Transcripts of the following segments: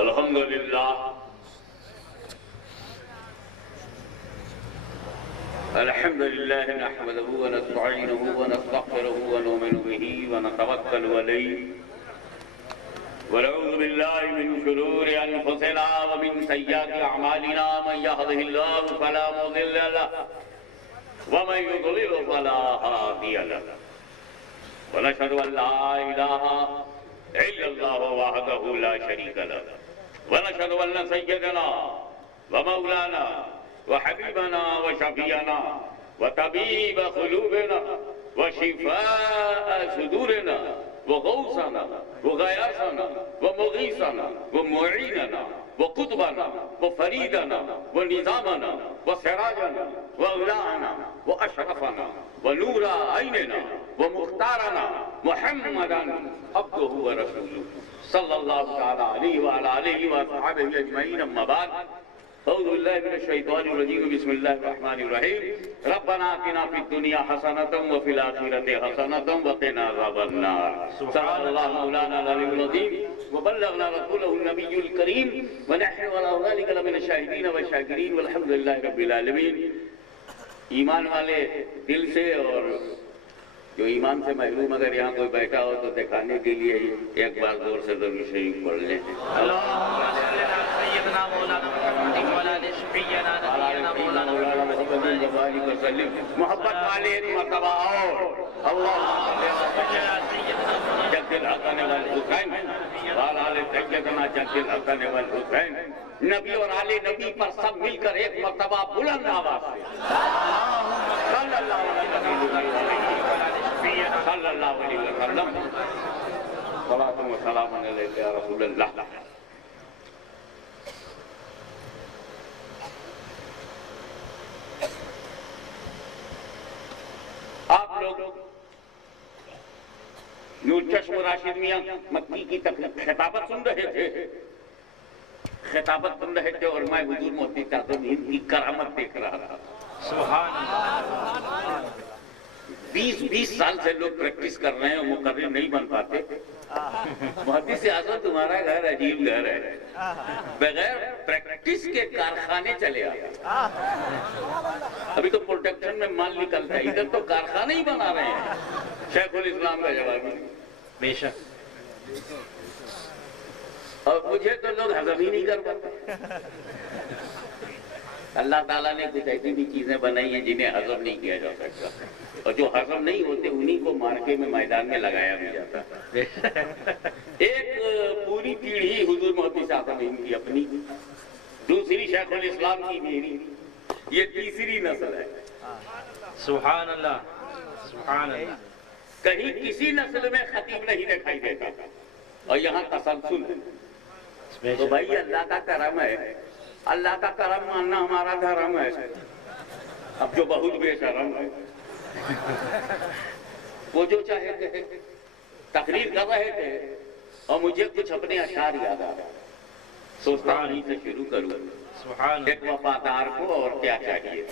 अल्हम्दुलिल्लाह अल्हम्दुलिल्लाह नहमदुहु व नस्तईनुहु व नस्तगफिरुहु व नुमिनु बिही व नतवक्कलु अलैहि व नऊज़ु बिल्लाहि मिन शुरूरि अनफुसिना व मिन सय्यिआति अअमालिना मन यहदिहिल्लाहु फला मुदिल्ल लहु व मन युद्लिल फला हादिय लहु व नशहदु अन ला इलाहा इल्लल्लाहु वहदहु ला शरीक लहु व नशहदु अन्न सय्यदना व मौलाना व हबीबना व शफीअना व तबीब क़ुलूबिना व शिफाअ सुदूरिना व गौसना व गयासना व मुगीसना व मुईनना व कुतबना व फरीदना व निज़ामना व सिराजना व उलाना व अशरफना व नूरा ऐनना व मुख्तारना मुहम्मदन अब्दुहु व रसूलुहु सल्लल्लाहु तआला अलैहि व अला आलिहि व अस्हाबिहि अजमईन अम्मा बाद औज़ु बिल्लाहि मिनश शैतानिर रजीम बिस्मिल्लाहिर रहमानिर रहीम रब्बना आतिना फिद दुनिया हसनतम व फिल आखिरति हसनतम व क़िना अज़ाबन्नार सल्लल्लाहु मौलाना अल-अलीयुल अज़ीम व बल्लगना रसूलहुन नबियुल करीम व नहनु अला ज़ालिका लमिनश शाहिदीन व शाकिरीन वल्हम्दुलिल्लाहि रब्बिल आलमीन। ईमान वाले दिल से और जो ईमान से महरूम अगर यहाँ कोई बैठा हो तो दिखाने के लिए एक बार जोर से दरूद शरीफ पढ़ लें। मोहब्बत वाले एक मरतबा और नबी और आले नबी पर सब मिलकर एक मरतबा बुलंद आवाज से सल्लल्लाहु अलैहि वसल्लम सलातो व सलाम अलैका या रसूलल्लाह। आप लोग नूर चश्म राशिद मियां मक्की की खिताबत सुन रहे थे और मैं हुजूर मोहम्मद ताज़ुम हिंद की करामत देख रहा था। सुभान अल्लाह। 20 साल से लोग प्रैक्टिस कर रहे हैं और मुकर्रिर नहीं बन पाते। मुहद्दिस आज़म तुम्हारा घर अजीब घर है, बगैर प्रैक्टिस के कारखाने चले आते। अभी तो प्रोडक्शन में माल निकलता है, इधर तो कारखाने ही बना रहे हैं। शेखुल इस्लाम का जवाब बेशक, और मुझे तो लोग हजम ही नहीं कर पाते। अल्लाह ताला ने कुछ ऐसी भी चीजें बनाई हैं जिन्हें हजम नहीं किया जा सकता, और जो हजम नहीं होते उन्हीं को मार्के में मैदान में लगाया भी जाता है। एक पूरी पीढ़ी हुजूर मोहम्मद आज़म की अपनी, दूसरी शेखुल इस्लाम की मेरी, ये तीसरी नस्ल है। सुभान अल्लाह, सुभान अल्लाह। कहीं किसी नस्ल में खतीब नहीं दिखाई देता और यहाँ तसलसल है। तो भाई अल्लाह का करम है, अल्लाह का करम मानना हमारा धर्म है। अब जो बहुत बेशरम है वो जो चाहे तकरीर कर रहे थे और मुझे कुछ अपने अशार याद आ रहा, सोचता नहीं से शुरू करूँ। एक वफादार को और क्या चाहिए,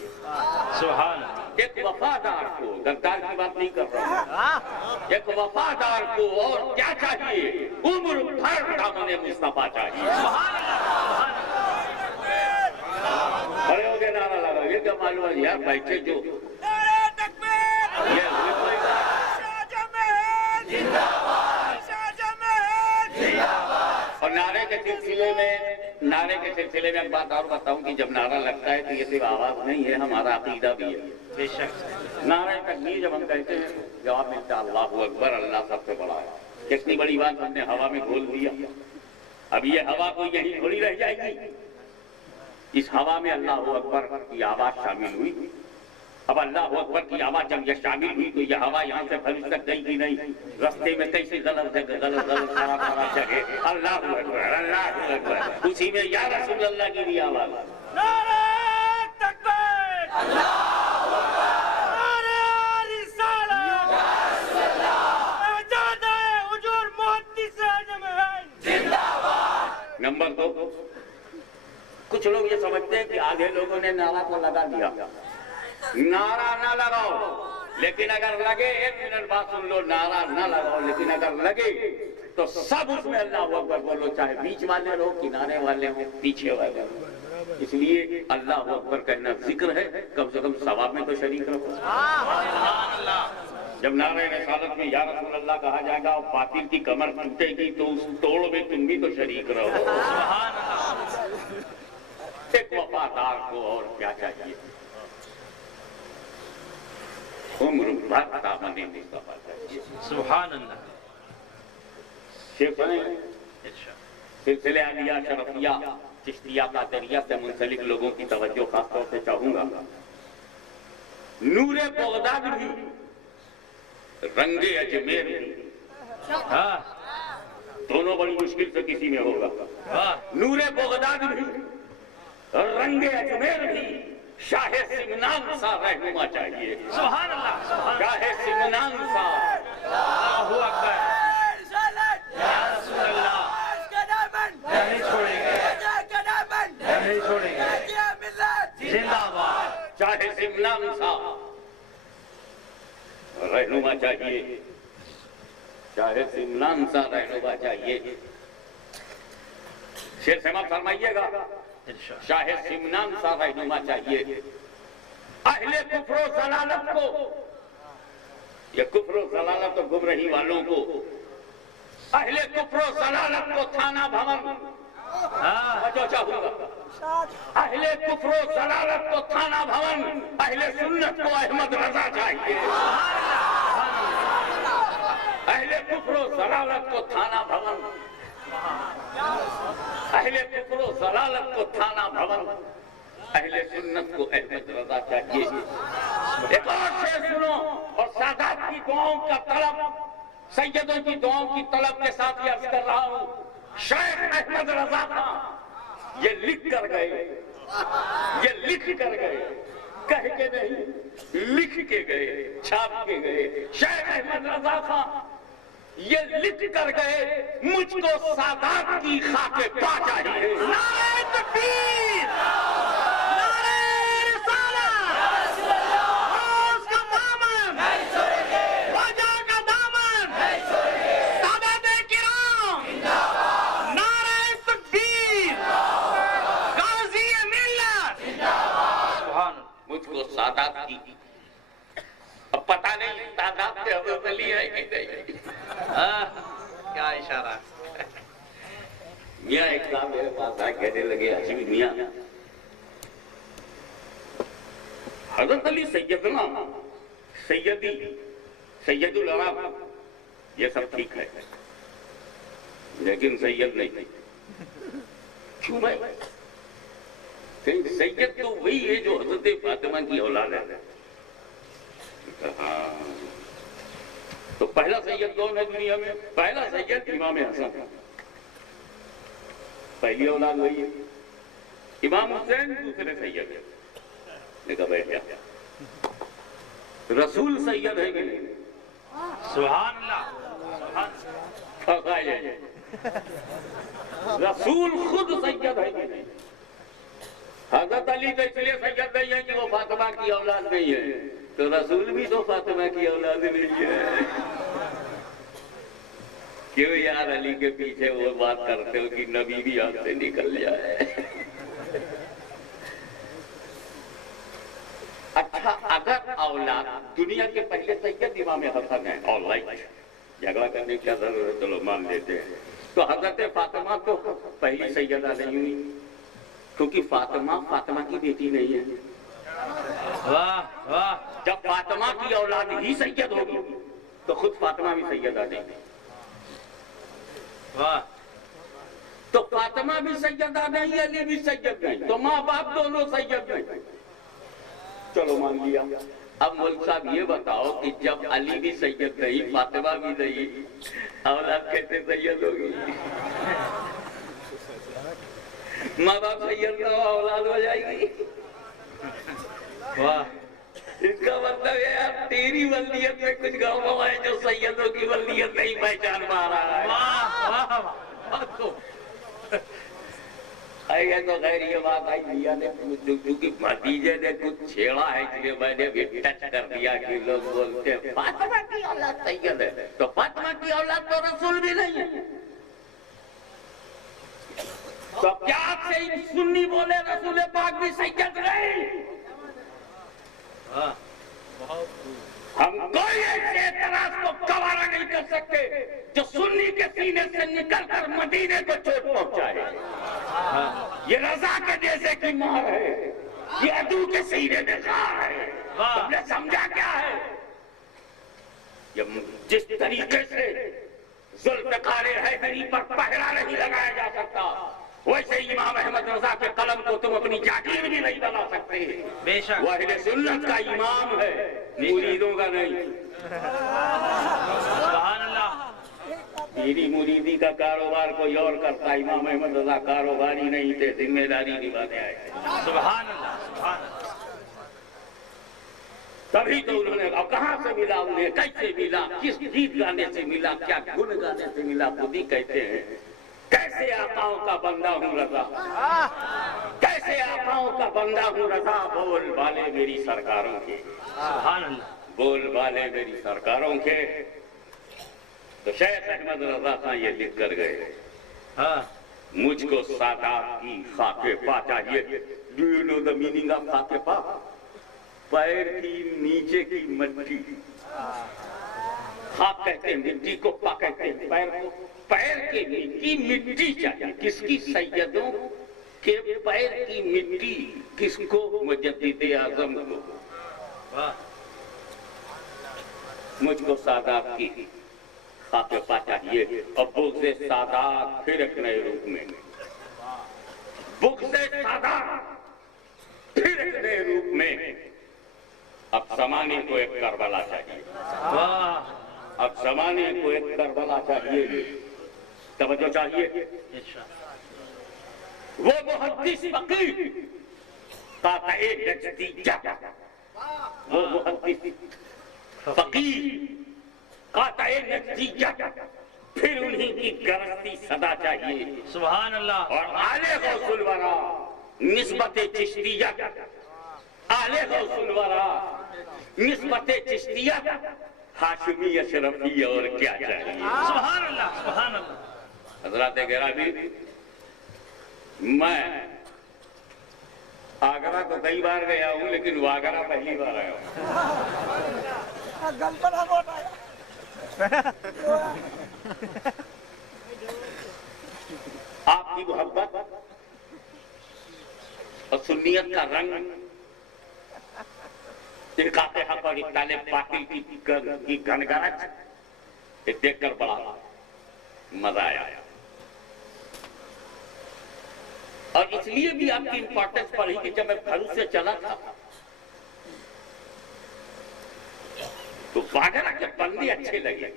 सुभान। एक वफादार को, गद्दार की बात नहीं कर रहा हूँ, एक वफादार को और क्या चाहिए, उम्र भर दामने मुस्तफा चाहिए। खड़े हो गए, नारा लगा, ये क्या मालूम है यार, बैठे जो और नारे के सिलसिले में एक बात और बताऊं कि जब नारा लगता है तो ये सिर्फ आवाज नहीं है, हमारा अकीदा भी है। बेशक नारे तकबीर जब हम कहते हैं जवाब मिलता है अल्लाहू अकबर, अल्लाह सबसे बड़ा है। कितनी बड़ी बात हमने हवा में घोल दिया। अब ये हवा को यहीं थोड़ी रह जाएगी, इस हवा में अल्लाहू अकबर की आवाज शामिल हुई। अब अल्लाह अकबर की आवाज जब ये शामिल हुई तो ये हवा यहाँ से फरिश्त तक गई कि नहीं, रास्ते में कैसे गलत सारा जगह अल्लाह अकबर, उसी में या रसूल अल्लाह की भी आवाज। नंबर 2, कुछ लोग ये समझते हैं कि आधे लोगों ने नारा को लगा दिया। नारा ना लगाओ, लेकिन अगर लगे, एक मिनट बात सुन लो, नारा ना लगाओ लेकिन अगर लगे तो सब उसमें अल्लाह अकबर बोलो, चाहे बीच वाले रहो, किनारे वाले हो, पीछे वाले हो। इसलिए अल्लाह अकबर कहना जिक्र है, कम से कम सवाब में तो शरीक रहो। जब नारे रिसालत में या रसूल अल्लाह कहा जाएगा और बातिल की कमर टूटेगी तो उस तोड़ में तुम भी तो शरीक रहो। एक वफादार को और क्या चाहिए? उम्र भर दामने मुस्तफा चाहिए। सुभान अल्लाह। सिलसिले आलिया शरफिया चिश्तिया कादरिया से मुंसलिक लोगों की तवज्जो खासतौर से चाहूंगा। नूरे बगदाद भी, रंगे अजमेर भी, दोनों बड़ी मुश्किल से किसी में होगा। नूरे बगदाद भी, रंगे अजमेर भी, शाहे सिमनान सा रहनुमा चाहिए। सुभान अल्लाह। शाहे सिमनान सा। अल्लाहू अकबर। या रसूल अल्लाह। नहीं छोड़ेंगे, नहीं छोड़ेंगे। जिंदाबाद। शाहे सिमनान सा रहनुमा चाहिए, चाहे सिमनान सा रहनुमा चाहिए। शेर समाप्त फरमाइएगा। शाहे सिमनान सा रहनुमा चाहिए। अहले कुफ्र व ज़लालत को, ये कुफ्र व ज़लालत तो गुमराही वालों को, अहले कुफ्र व ज़लालत को थाना भवन चाहूंगा। अहले कुफ्र व ज़लालत को थाना भवन, अहले सुन्नत को अहमद रजा चाहिए। अहले कुफ्र व ज़लालत को थाना भवन, अहले कुफ्र व ज़लालत को थाना भवन, अहले सुन्नत को अहमद रजा चाहिए। एक और शेर सुनो और सादात की दुआओं का तलब, सैयदों की दुआओं की तलब के साथ ये अर्ज कर रहा हूं। शेख अहमद रजा खान ये लिख कर गए, ये लिख कर गए, कह के नहीं, लिख के गए, छाप के गए। शेख अहमद रजा खान ये लिख कर गए, मुझको सादात की खाके पा चाहिए। नारे तकबीर, नारे रिसालत, उसका दामन, वजह का दामन, सादाते किराम, नारे तकबीर, गाज़ी मिल्लत, मुझको सादात की। अब पता नहीं सादात पे हजरत अली है कि नहीं। क्या इशारा। मियाँ एक साहब मेरे पास आए, कहने लगे हाशिमी मियाँ, हजरत अली सैयदना, सैयदी, सैयदुल अरब ये सब ठीक है, लेकिन सैयद नहीं। क्यों भाई? कहीं सैयद तो वही है जो हजरत फातिमा की औलाद है। हाँ, तो पहला सैयद कौन है दुनिया में? पहला सैयद इमाम हसन, पहली औलाद वही है। इमाम हुसैन दूसरे सैयद है। देखा बैठ गया, रसूल सैयद है कि नहीं? सुभान अल्लाह। रसूल खुद सैयद है कि नहीं? हजरत अली तो इसलिए सैयद नहीं है कि वो फातिमा की औलाद नहीं है, तो रसूल भी तो फातिमा की औलाद नहीं है। क्यों यार अली के पीछे वो बात करते हो कि नबी भी हाथ से निकल जाए। अच्छा, अगर औलाद दुनिया के पहले सैयद इमाम हसन है, ऑलराइट, झगड़ा करने की जरूरत है, चलो मान लेते हैं। तो हजरत फातिमा तो पहली सैयदा नहीं हुई, क्योंकि फातिमा फातिमा की बेटी नहीं है। वाह वाह। जब फातिमा की औलाद ही सैयद होगी तो खुद फातिमा भी सैयदा नहीं। वाह। तो फातिमा भी सैयदा नहीं, अली भी सैयद नहीं, तो माँ बाप दोनों सैयद नहीं। चलो मान लिया। अब मौलवी साहब ये बताओ कि जब अली भी सैयद नहीं, फातिमा भी नहीं, औलाद कैसे सैयद होगी? माँ बाप सैयद ना औलाद हो जाएगी। वाह। इसका मतलब है यार तेरी वल्दियत में कुछ गड़बड़ है जो सैयदों की वल्दियत नहीं पहचान पा रहा है। वाह वाह। ये तो खैर ये बात आई मियां ने क्योंकि भतीजे ने कुछ छेड़ा है इसलिए मैंने भी टच कर दिया कि लोग बोलते हैं फातिमा की औलाद सैयद है, तो फातिमा की औलाद तो रसूल भी नहीं है। तो क्या आपसे सुन्नी बोले रसूल पाक भी सैयद नहीं? हम कोई ऐसे एतराज को गवारा नहीं कर सकते जो सुन्नी के सीने से निकलकर मदीने को चोट पहुंचाए। ये रजा के जैसे की मार है, ये अदू के सीने में खार है। तुमने समझा क्या है? ये जिस तरीके से जुल्फ़िकार हैदरी पर पहरा नहीं लगाया जा सकता, वैसे इमाम अहमद रजा के कलम को तुम अपनी जागीर भी नहीं बना सकते। बेशक वो अहले सुन्नत का इमाम है, मुरीदों का नहीं। सुभान अल्लाह। मेरी मुरीदी का कारोबार कोई और करता, इमाम अहमद रजा कारोबारी नहीं थे, जिम्मेदारी निभाने आए थे। सुभान अल्लाह, सुभान अल्लाह। तभी तो उन्होंने, अब कहां से मिला उन्हें, कैसे मिला, किस गीत गाने से मिला, क्या गुण गाने से मिला, खुद ही कहते हैं कैसे आकाओं का बंदा हूँ रजा, कैसे आकाओं का बंदा हूँ रजा, बोल वाले मेरी सरकारों के, बोल वाले मेरी सरकारों के। तो शेख अहमद रजा खां ये लिख कर गए, मुझको सादात की खाके पा चाहिए। Do you know the meaning of खाके पा? पैर की नीचे की मिट्टी, खाक कहते हैं मिट्टी को, पा कहते हैं पैर को। पैर के की मिट्टी चाहिए किसकी? सैयदों के पैर की मिट्टी किसको? मुजद्दिद आजम को। मुझको सादात की खाके पा चाहिए। अब बुग़्ज़े सादात फिर एक नए रूप में, बुग़्ज़े सादात फिर एक नए रूप में। अब ज़माने को एक करबला चाहिए, अब ज़माने को एक करबला चाहिए, तवज्जो चाहिए। वो मुहद्दिस फकीह काक़ए नज़दीजा, वो मुहद्दिस फकीह काक़ए नज़दीजा, फिर उन्हीं की गरजती सदा चाहिए। सुभान अल्लाह। और आले गौसुल वरा निस्बते चिश्तिया, आले गौसुल वरा निस्बते चिश्तिया, हाशिमी अशरफी, और क्या चाहिए? सुभान अल्लाह, सुभान अल्लाह। हज़रात गिरामी, मैं आगरा तो कई बार गया हूँ, लेकिन वागरा पहली बार आया हूँ। आपकी मोहब्बत और सुन्नियत का रंग, इनकाते हक और इत्ताले बातिल की गनगनत देखकर बड़ा मजा आया। और इसलिए भी आपकी इंपॉर्टेंस पड़ी कि जब मैं घर से चला था तो वागरा के बंदे अच्छे लगे,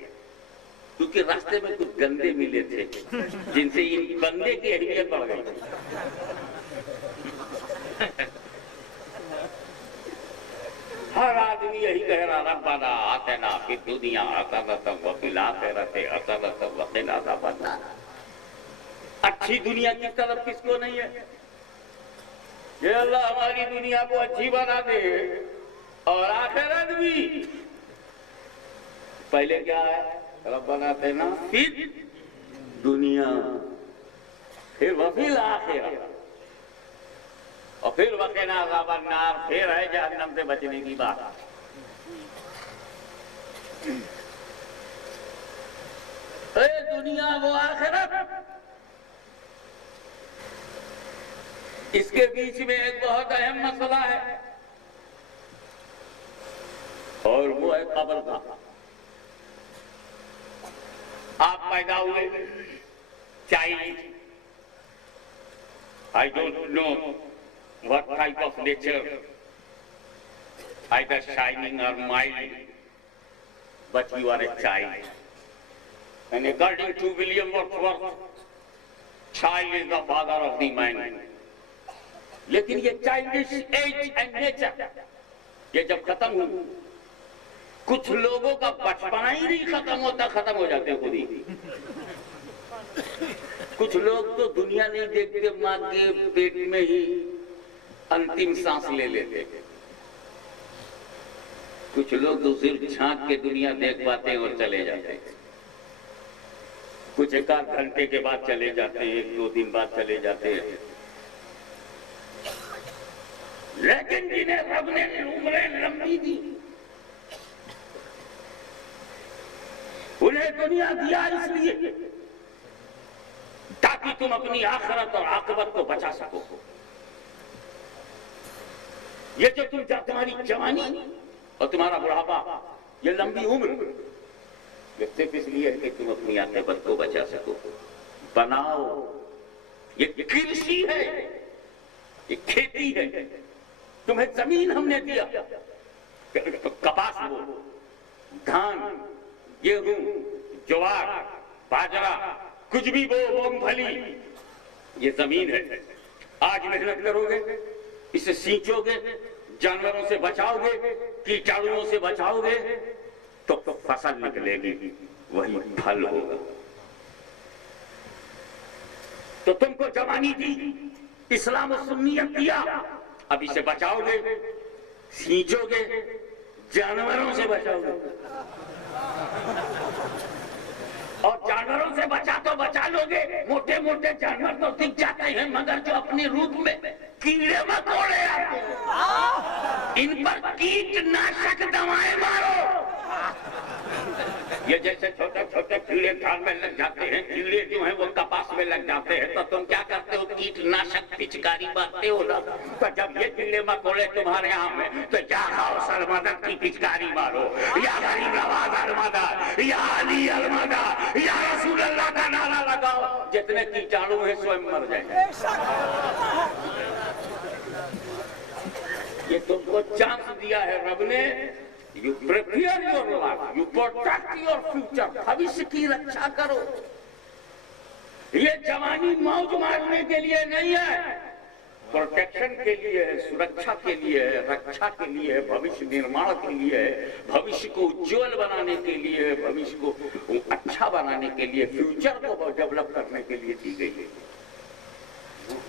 क्योंकि रास्ते में कुछ गंदे मिले थे जिनसे इन बंदे की अहमियत बढ़ गई। हर आदमी यही कह रहा, रब्बना आतिना फिद दुनिया हसनतन व फिल आखिरति हसनतन व क़िना अज़ाबन्नार। अच्छी दुनिया की तरफ किसको नहीं है? ये अल्लाह हमारी दुनिया को अच्छी बना दे और आखिरत भी। पहले क्या है? रब्बना आतिना फिद दुनिया, फिर व फिल आखिरत, और फिर वक़िना अज़ाबन्नार, फिर है जहन्नम से बचने की बात। दुनिया वो आखिरत, इसके बीच में एक बहुत अहम मसला है, और वो है कब्र का। आप पैदा हुए child, I don't know what type of nature, either shining or mild, but you are a child. And according to William Wordsworth, child is the father of the man. लेकिन ये childish age and nature, ये जब खत्म हो, कुछ लोगों का बचपना ही नहीं खत्म होता, खत्म हो जाते खुद ही। कुछ लोग तो दुनिया नहीं देखते, मां के पेट में ही अंतिम सांस ले लेते। कुछ लोग तो सिर्फ झांक के दुनिया देख पाते हैं और चले जाते हैं। कुछ एक आध घंटे के बाद चले जाते हैं, 1-2 दिन बाद चले जाते हैं। लेकिन जिन्हें रब ने उम्रें लंबी दी, उन्हें दुनिया दिया इसलिए ताकि तुम अपनी आखिरत और आक़िबत को बचा सको। ये जो तुम्हारी जवानी और तुम्हारा बुढ़ापा, ये लंबी उम्र, ये सिर्फ इसलिए है कि तुम अपनी आक़िबत को बचा सको। बनाओ, ये कृषि है, ये खेती है। तुम्हें जमीन हमने दिया, कपास बो, धान, गेहूं, ज्वार, बाजरा, कुछ भी बो, मूंगफली, ये जमीन है। आज मेहनत करोगे, इसे सींचोगे, जानवरों से बचाओगे, कीटाणुओं से बचाओगे, तो फसल निकलेगी, वही फल होगा। तो तुमको जवानी दी, इस्लाम और सुन्नियत दिया, अब इसे बचाओगे, सींचोगे, जानवरों से बचाओगे। और जानवरों से बचा लोगे। मोटे मोटे जानवर तो दिख जाते हैं, मगर जो अपने रूप में कीड़े मकोड़े आते हैं, इन पर कीटनाशक दवाएं मारो। ये जैसे छोटे छोटे कीड़े धान में लग जाते हैं, कीड़े जो हैं वो कपास में लग जाते हैं, तो तुम क्या करते हो? कीटनाशक पिचकारी मारते हो ना। तो जब ये कीड़े मकोड़े तुम्हारे यहाँ में, तो जाओ सरमदद की पिचकारी मारो, या गरीब नवाज अलमदद, या अली अलमदद, या रसूल अल्लाह का नारा लगाओ। जितने कीटाणु हैं स्वयं मर जाएंगे। ये तुमको चांस दिया है रब ने। You prepare your life, you protect your future, भविष्य की रक्षा करो। ये जवानी मौज मारने के लिए नहीं है, प्रोटेक्शन के लिए है, सुरक्षा के लिए है, रक्षा के लिए है, भविष्य निर्माण के लिए है, भविष्य को उज्जवल बनाने के लिए है, भविष्य को अच्छा बनाने के लिए, फ्यूचर को डेवलप करने के लिए दी गई है।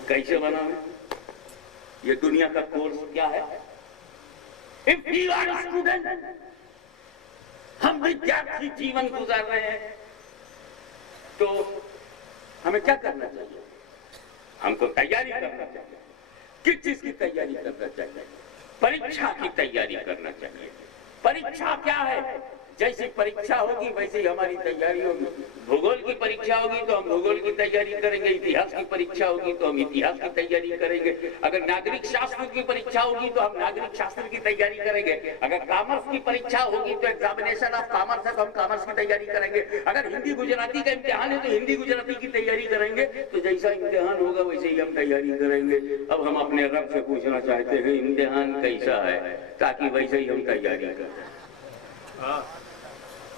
कैसे बनाना? ये दुनिया का कोर्स क्या है? If you are a student, हम विद्यार्थी जीवन गुजार रहे हैं, तो हमें क्या करना चाहिए? हमको तैयारी करना चाहिए। किस चीज की तैयारी करना चाहिए? परीक्षा की तैयारी करना चाहिए। परीक्षा क्या है? जैसी परीक्षा होगी वैसे ही हमारी तैयारी होगी। भूगोल की परीक्षा होगी तो हम भूगोल की तैयारी करेंगे, इतिहास की परीक्षा होगी तो हम इतिहास की तैयारी करेंगे, अगर नागरिक शास्त्र की परीक्षा होगी तो हम नागरिक शास्त्र की तैयारी करेंगे, अगर कॉमर्स की परीक्षा होगी तो एग्जामिनेशन ऑफ कॉमर्स है तो हम कॉमर्स की तैयारी करेंगे, अगर हिंदी गुजराती का इम्तिहान है तो हिंदी गुजराती की तैयारी करेंगे। तो जैसा इम्तिहान होगा वैसे ही हम तैयारी करेंगे। अब हम अपने रब से पूछना चाहते हैं इम्तिहान कैसा है, ताकि वैसे ही हम तैयारी करें।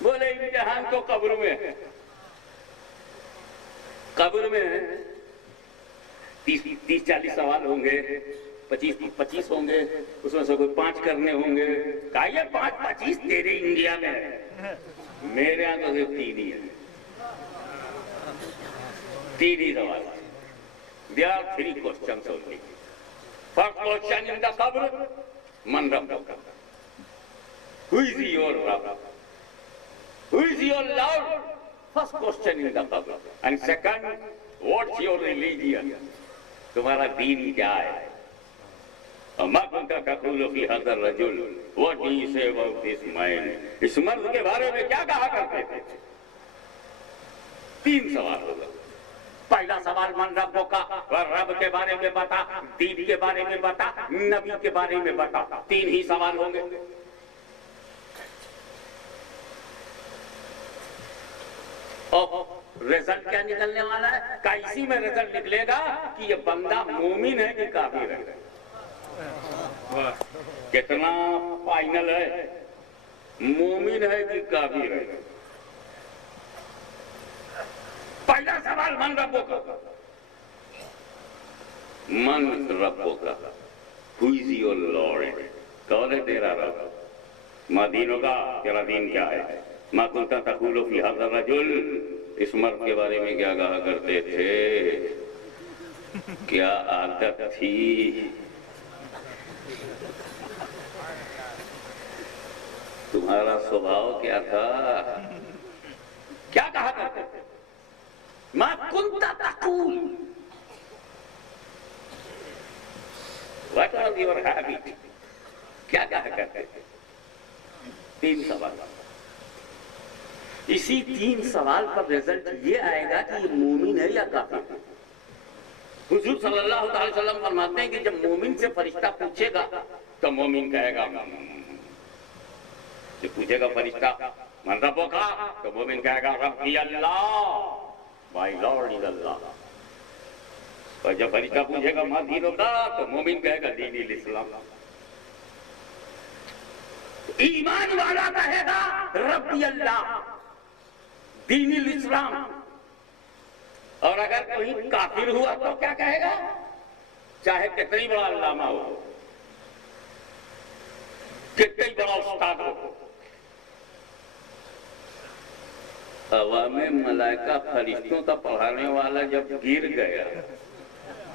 बोले इम्तिहान तो कब्र में है, कब्र में है 30-40 सवाल होंगे, 25 होंगे, उसमें से कोई 5 करने होंगे। क्या ये 5-25 तेरे इंडिया में है? मेरे यहाँ तो सिर्फ 3 ही है, 3 ही सवाल। There are 3 questions only. First question in the qabr, man rabbuka? Who is your Rabb? Who is your Lord? First question in the qabr. And second, what's your religion? तुम्हारा दीन क्या है? मा कुंता तक़ूलु फ़ी हाज़ा रजुल, what do you say about this man? इस मर्द के बारे में क्या कहा करते थे? 3 सवाल होगा। पहला सवाल मन रब्बो का, रब के बारे में बता, दीन के बारे में बता, नबी के बारे में बता। 3 ही सवाल होंगे। रिजल्ट क्या निकलने वाला है? का इसी में रिजल्ट निकलेगा कि ये बंदा मोमिन है कि काफिर है। कितना फाइनल है, मोमिन है कि काफिर है। पहला सवाल मन रब्बो का, मन रब्बो का, हु इज योर लॉर्ड? कौन है तेरा रब? मा दीनो का, तेरा दीन क्या है? मा कुंता तक़ूलु फ़ी हाज़ा रजुल, इस मर्द के बारे में क्या कहा करते थे, क्या आदत थी, तुम्हारा स्वभाव क्या था, क्या कहा करते थे? मा कुंता तकूल, व्हाट वाज योर हैबिट, क्या कहा करते थे? 3 सवाल। इसी 3 सवाल पर रिजल्ट ये आएगा कि ये मोमिन है या काफिर है। हुजूर सल्लल्लाहु अलैहि वसल्लम फरमाते हैं कि जब मोमिन से फरिश्ता पूछेगा तो मोमिन कहेगा, जब पूछेगा फरिश्ता मन रब्बुका, तो मोमिन कहेगा रब्बी अल्लाह, माय लॉर्ड इज अल्लाह। और जब फरिश्ता पूछेगा मा दीनुका, तो मोमिन कहेगा दीनुल इस्लाम। ईमान वाला कहेगा रब्बी अल्लाह, दीनुल इस्लाम। और अगर कोई काफिर हुआ तो क्या कहेगा, चाहे कितना ही बड़ा अल्लामा हो, कितना ही बड़ा उस्ताद हो। अवामे मलाइका फरिश्तों का पढ़ाने वाला जब गिर गया,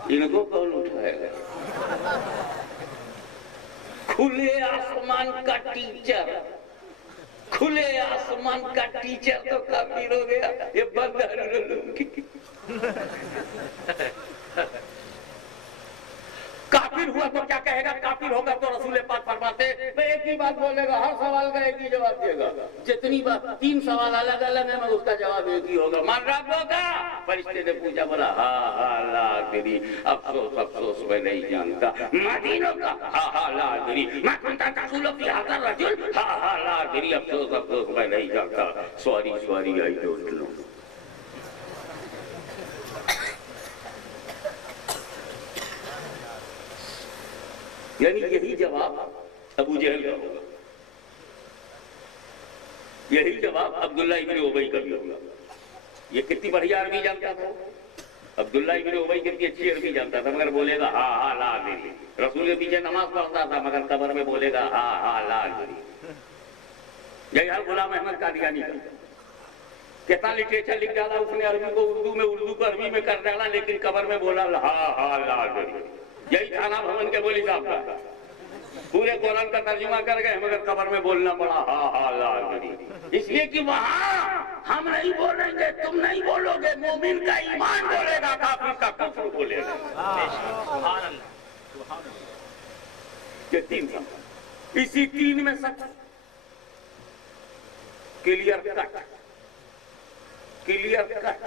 इनको कौन उठाएगा? खुले आसमान का टीचर, खुले आसमान का टीचर तो काफिर हो गया, ये बंद काफिर हुआ तो क्या कहेगा? काफिर होगा तो रसूल पाक फरमाते एक ही बात बोलेगा, हर सवाल का एक ही जवाब देगा। जितनी बात 3 सवाल अलग अलग है, मैं उसका जवाब एक ही होगा, मान रब्बो का। फरिश्ते ने पूछा, बोला हा हा ला अदरी, अफसोस अफसोस मैं नहीं जानता। मदीनों का हा हा ला अदरी, मैं कुंता तक़ूलु फी हाज़ा रजुल, हा हा ला अदरी, अफसोस अफसोस मैं नहीं जानता। Sorry sorry I don't know. यानी यही जवाब अबू जहल का होगा, यही जवाब अब्दुल्ला इब्न उबई का भी होगा। ये कितनी बढ़िया अरबी जानता था अब्दुल्ला इब्न उबई, कितनी अच्छी अरबी जानता था, मगर बोलेगा हा हा ला अदरी। रसूल के पीछे नमाज पढ़ता था, मगर कब्र में बोलेगा हा हा ला अदरी। यही हाल गुलाम अहमद कादियानी का, कितना लिटरेचर लिख डाला उसने अरबी को उर्दू में, उर्दू को अरबी में कर डाला, लेकिन कब्र में बोला हा हा ला अदरी। यही थाना भवन के बोली साहब का, पूरे कुरान का तर्जुमा कर गए, मगर कब्र में बोलना पड़ा हा हा ला अदरी। इसलिए कि वहां हम नहीं बोलेंगे, तुम नहीं बोलोगे, मोमिन का ईमान बोलेगा, काफिर का कुफ्र बोलेगा। ये 3 सवाल, इसी 3 में सच क्लियर कट, क्लियर कट,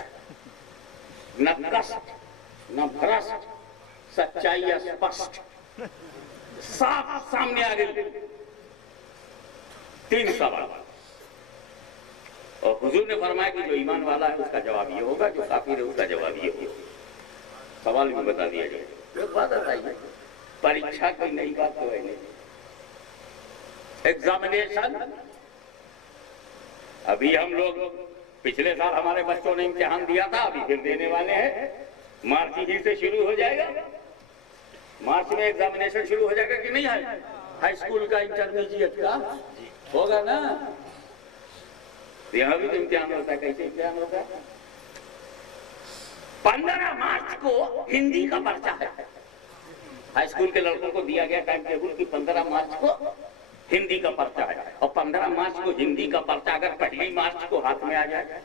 न कष्ट न भ्रष्ट, सच्चाई स्पष्ट साफ सामने आ गई। 3 सवाल। और हुजूर ने फरमाया कि जो ईमान वाला है उसका जवाब ये होगा, जो काफिर है उसका जवाब ये होगा। सवाल भी बता दिया जाए। एक बात बताइए, परीक्षा कोई नई बात तो है नहीं। एग्जामिनेशन अभी हम लोग, पिछले साल हमारे बच्चों ने इम्तिहान दिया था, अभी फिर देने वाले हैं। मार्च ही से शुरू हो जाएगा, मार्च में एग्जामिनेशन शुरू हो जाएगा कि नहीं है? हाई स्कूल का, इंटरमीडिएट का होगा ना। यहाँ भी तो इम्तिहान होता है। कैसे इम्तिहान होता है? 15 मार्च को हिंदी का पर्चा है। हाई स्कूल के लड़कों को दिया गया टाइम टेबल कि 15 मार्च को हिंदी का पर्चा है, और 15 मार्च को हिंदी का पर्चा अगर 1 मार्च को हाथ में आ जाए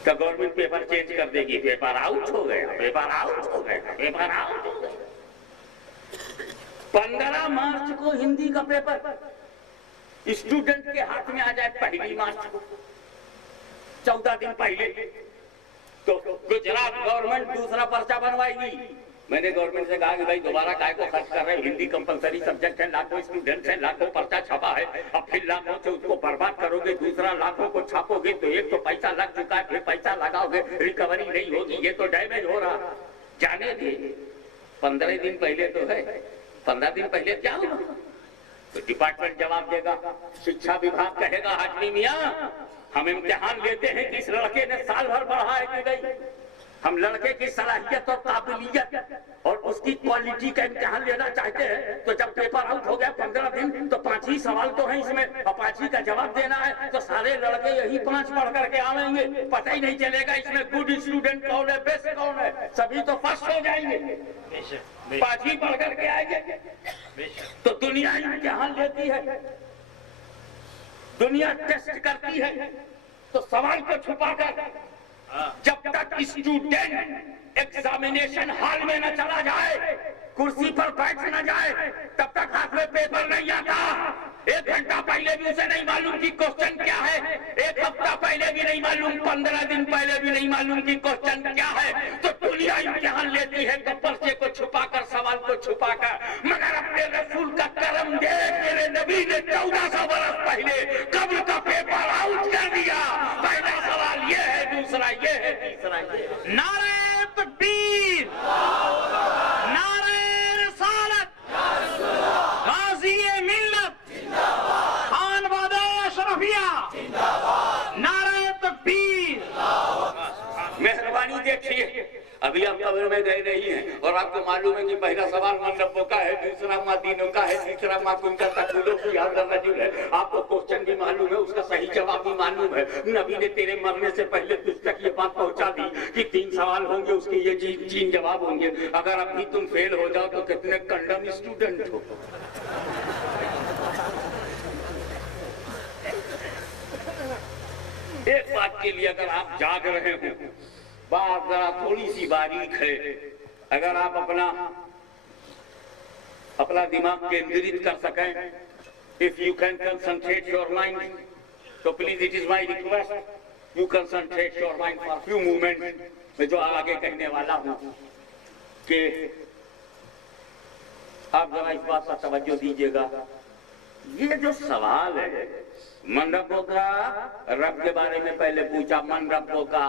तो गवर्नमेंट पेपर चेंज कर देगी। पेपर आउट हो गया, पेपर आउट हो गया, पेपर आउट हो गया। 15 मार्च को हिंदी का पेपर स्टूडेंट के हाथ में आ जाए 1 मार्च को, 14 दिन पहले, तो गुजरात गवर्नमेंट दूसरा पर्चा बनवाएगी। मैंने गवर्नमेंट से कहा कि भाई दोबारा काय को खर्च कर रहे हैं, हिंदी कंपलसरी सब्जेक्ट है, लाखों स्टूडेंट है, लाखों पर्चा छपा है, अब फिर लाखों से उसको बर्बाद करोगे, दूसरा लाखों को छापोगे, तो एक तो पैसा लग चुका है, फिर पैसा लगाओगे, रिकवरी नहीं होगी, ये तो डैमेज हो रहा। जाने दे, 15 दिन पहले तो है, 15 दिन पहले क्या होगा? तो डिपार्टमेंट जवाब देगा, शिक्षा विभाग कहेगा हाजमी मियां हम इम्तिहान लेते हैं कि इस लड़के ने साल भर पढ़ा है कि नहीं, हम लड़के की सलाहियत और काबिलियत और उसकी क्वालिटी का इम्तिहान लेना चाहते हैं तो जब पेपर आउट हो गया 15 दिन तो 5 ही सवाल तो हैं इसमें और 5 ही का जवाब देना है, तो सारे लड़के यही 5 पढ़ करके आएंगे, पता ही नहीं चलेगा इसमें गुड स्टूडेंट कौन है, बेस्ट कौन है, सभी तो फर्स्ट हो जाएंगे, 5 ही पढ़ करके आएंगे। तो दुनिया इम्तिहान लेती है, दुनिया टेस्ट करती है, तो सवाल को छुपाकर जब तक स्टूडेंट एग्जामिनेशन हॉल में न चला जाए, कुर्सी पर बैठ न जाए, तब तक हाथ में पेपर नहीं आता। 1 घंटा पहले भी उसे नहीं मालूम कि क्वेश्चन क्या है, 1 हफ्ता पहले भी नहीं मालूम, 15 दिन पहले भी नहीं मालूम कि क्वेश्चन क्या है। तो दुनिया इम्तिहान लेती है तो पर्चे को छुपाकर, सवाल को छुपाकर, मगर अपने रसूल का करम देख मेरे नबी ने 1400 बरस पहले कब्र का पेपर आउट कर दिया। पहला सवाल ये है, दूसरा ये है, तीसरा ये है। नारे तकबीर, नारे रिसालत, गाज़ी मिल्लत, खानवादे शरफिया, नारे तकबीर। मेहरबानी देखिए, अभी आप कब्र में गए नहीं हैं और आपको मालूम है कि पहला सवाल मन रब्बों का है, दूसरा माँ दीनों का है, तीसरा माँ कुंता तकुलो की याद रजुल है। आपको क्वेश्चन भी मालूम है, उसका सही जवाब भी मालूम है। नबी ने तेरे मरने से पहले तुझ तक ये बात पहुंचा दी कि 3 सवाल होंगे, उसके ये 3 जवाब होंगे। अगर अभी तुम फेल हो जाओ तो कितने कंडम स्टूडेंट हो। एक बात के लिए अगर आप जाग रहे हो, बात जरा थोड़ी सी बारीक है, अगर आप अपना दिमाग केंद्रित कर सकें, if you can concentrate your mind, तो please it is my request, you concentrate your mind for few moment. मैं जो आगे कहने वाला हूं कि आप जरा इस बात पर तवज्जो दीजिएगा। ये जो सवाल है, मन रब्बों का रब के बारे में पहले पूछा, मन रब्बों का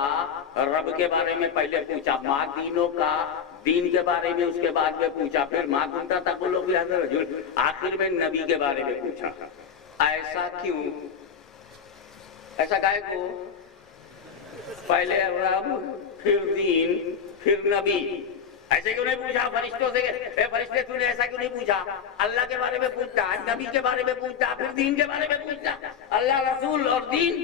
रब के बारे में पहले पूछा, माँ दीनों का दीन के बारे में उसके बाद में पूछा, फिर माँ कुंता तकुलो की याद रजुल, आखिर में नबी के बारे में पूछा। ऐसा क्यों? ऐसा काहे को? पहले रब, फिर दीन, फिर नबी, ऐसे क्यों नहीं पूछा फरिश्तों से? फरिश्ते तूने ऐसा क्यों नहीं पूछा? अल्लाह के बारे में पूछता, नबी के बारे में पूछता, फिर दीन के बारे में पूछता। अल्लाह, रसूल और दीन,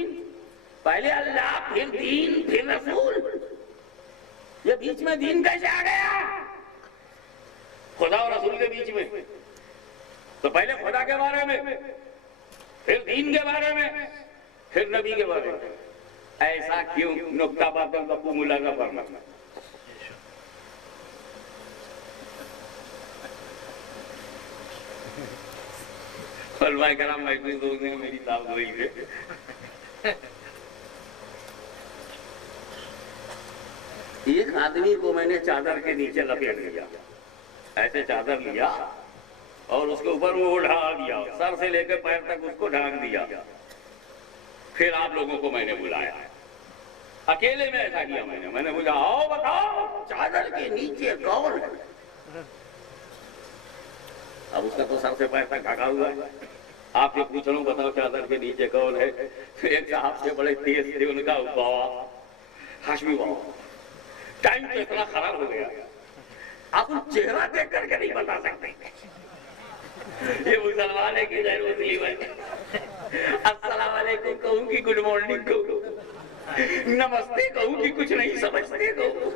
पहले अल्लाह फिर दीन फिर रसूल, ये बीच में दीन कैसे आ गया? खुदा और रसूल के बीच में तो पहले खुदा के बारे में, फिर दीन के बारे में, फिर नबी के बारे में। ऐसा क्यों? नुक्ता बातल बकू मुलाजा फरमा। कराम मेरी दावत हुई है। एक आदमी को मैंने चादर के नीचे लपेट लिया, ऐसे चादर लिया और उसके ऊपर वो ढाक दिया, सर से लेकर पैर तक उसको ढाक दिया। फिर आप लोगों को मैंने बुलाया, अकेले में ऐसा किया मैंने पूछा, आओ बताओ चादर के नीचे कौन है? अब उसका तो सर से पैर तक ढका हुआ है। आपसे पूछ रहा हूँ, बताओ चादर के नीचे कौन है? तो एक साहब से बड़े तेज थे, उनका बाबा हाशमी बाबा। टाइम तो इतना खराब हो गया, आप उन चेहरा देख करके नहीं बता सकते ये मुसलमान है कि गैर मुस्लिम है। अस्सलाम वालेकुम कहूँ कि गुड मॉर्निंग कहूँ, नमस्ते कहूँ कि कुछ नहीं समझते कहूँ।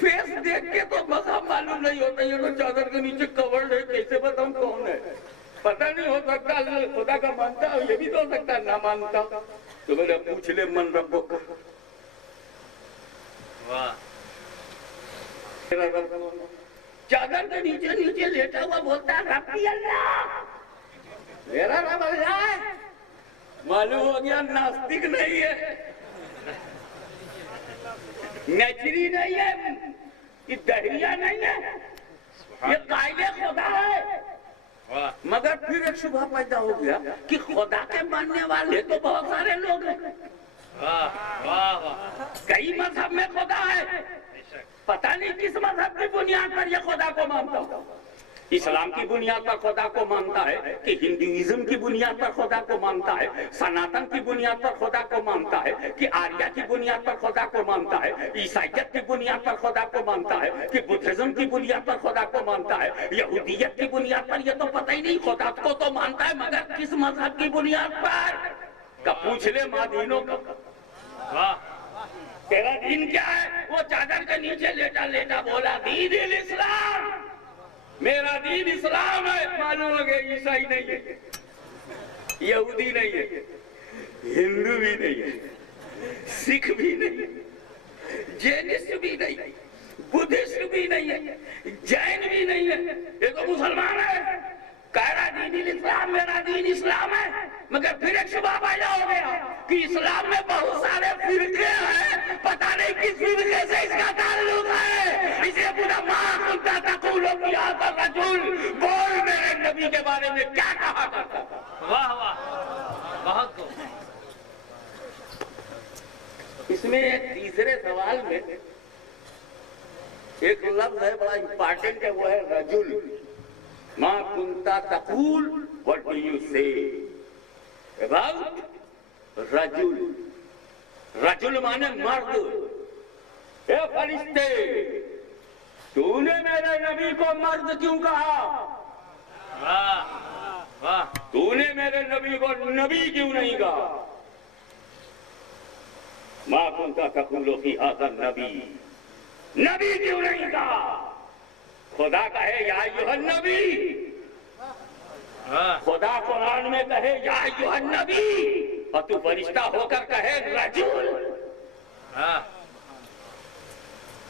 फेस देख के तो मज़ा मालूम नहीं होता, ये तो चादर के नीचे कवर्ड है, कैसे बताऊं कौन है? पता नहीं, हो सकता खुदा का मानता, ये भी तो हो सकता ना मानता। तो मैंने पूछ ले मन रब्बों का। वाह, चादर के नीचे नीचे लेटा हुआ बोलता है रब्बी अल्लाह, मेरा रब अल्लाह है। मालूम हो गया नास्तिक नहीं है, नेचरी नहीं है, ये दहिया नहीं है, ये कायदे खुदा है। मगर फिर एक शुबहा पैदा हो गया कि खुदा के मानने वाले तो बहुत सारे लोग हैं। कई मजहब में खुदा है, पता नहीं किस मजहब की बुनियाद पर ये खुदा को मानता हूँ। इस्लाम की बुनियाद पर खुदा को मानता है कि हिंदुइज्म की बुनियाद पर खुदा को मानता है, सनातन की बुनियाद पर खुदा को मानता है कि आर्या की बुनियाद पर खुदा को मानता है, ईसाइयत की बुनियाद पर खुदा को मानता है कि बुद्धिज्म की बुनियाद पर खुदा को मानता है, यहूदियत की बुनियाद पर? ये तो पता ही नहीं। खुदा को तो मानता है मगर किस मजहब की बुनियाद पर? का पूछ ले मादीनों का। वाह, तेरा दीन क्या है? वो चादर के नीचे लेटा लेटा बोला दीन इस्लाम, मेरा दीन इस्लाम है। मालूम हो गया ईसाई नहीं है, यहूदी नहीं है, हिंदू भी नहीं है, सिख भी नहीं है, जैनिस्ट भी नहीं है, बुद्धिस्ट भी नहीं है, जैन भी नहीं है, ये तो मुसलमान है। कह रहा दीन इस्लाम, मेरा दीन इस्लाम है। मगर फिर एक शुबा पैदा हो गया कि इस्लाम में बहुत सारे फिरके हैं, पता नहीं किस फिरके से इसका ताल्लुक है। इसे पूरा माँ सुनता था रजूल, बोल मेरे नबी के बारे में क्या कहा करता था। वाह वाह, बहुत खूब। इसमें तीसरे सवाल में एक लफ्ज है बड़ा इंपॉर्टेंट है, वो है रजुल। माँ कुंता तकूल, what do you say about रजुल? रजुल माने मर्द। ए फरिश्ते, तूने मेरे नबी को मर्द क्यों कहा? वाह वाह, तूने मेरे नबी को नबी क्यों नहीं कहा? माँ कुंता तकूल फी हाज़ा नबी, नबी क्यों नहीं कहा? खुदा कहे या अय्युहन नबी, खुदा कुरान में कहे या अय्युहन नबी, और तू फरिश्ता होकर कहे रजूल।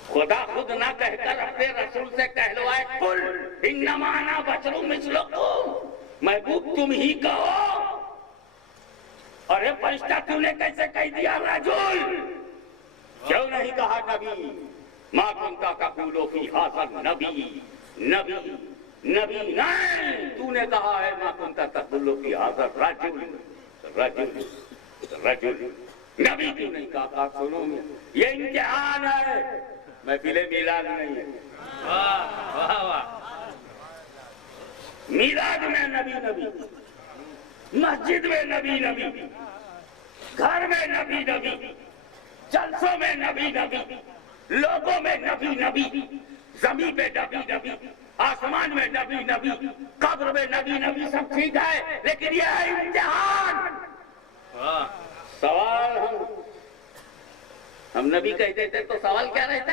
खुदा खुद ना कहकर अपने रसूल से कहलवाए कुल इन्नमा अना बशरुम मिस्लुकुम, महबूब तुम ही कहो। अरे फरिश्ता तूने कैसे कह दिया रजूल? क्यों नहीं कहा नबी? माँ कुंता तक़ूलु फी हाज़ा नबी, नबी नबी नहीं, तूने कहा है माँ कुंता तक़ूलु फी हाज़ा रजुल, रजुल रजुल, नबी क्यों नहीं कहा? सुनो, ये इम्तिहान है, महफिले मिलाद नहीं है। वाह वाह वाह, मिलाद में नबी नबी, मस्जिद में नबी नबी, घर में नबी नबी, जलसों में नबी नबी, लोगों में नबी नबी, जमीन पे नबी नबी, आसमान में नबी नबी, कब्र में नबी नबी, सब ठीक है, लेकिन यह है इम्तिहान। सवाल हम नबी कह देते तो सवाल क्या रहता?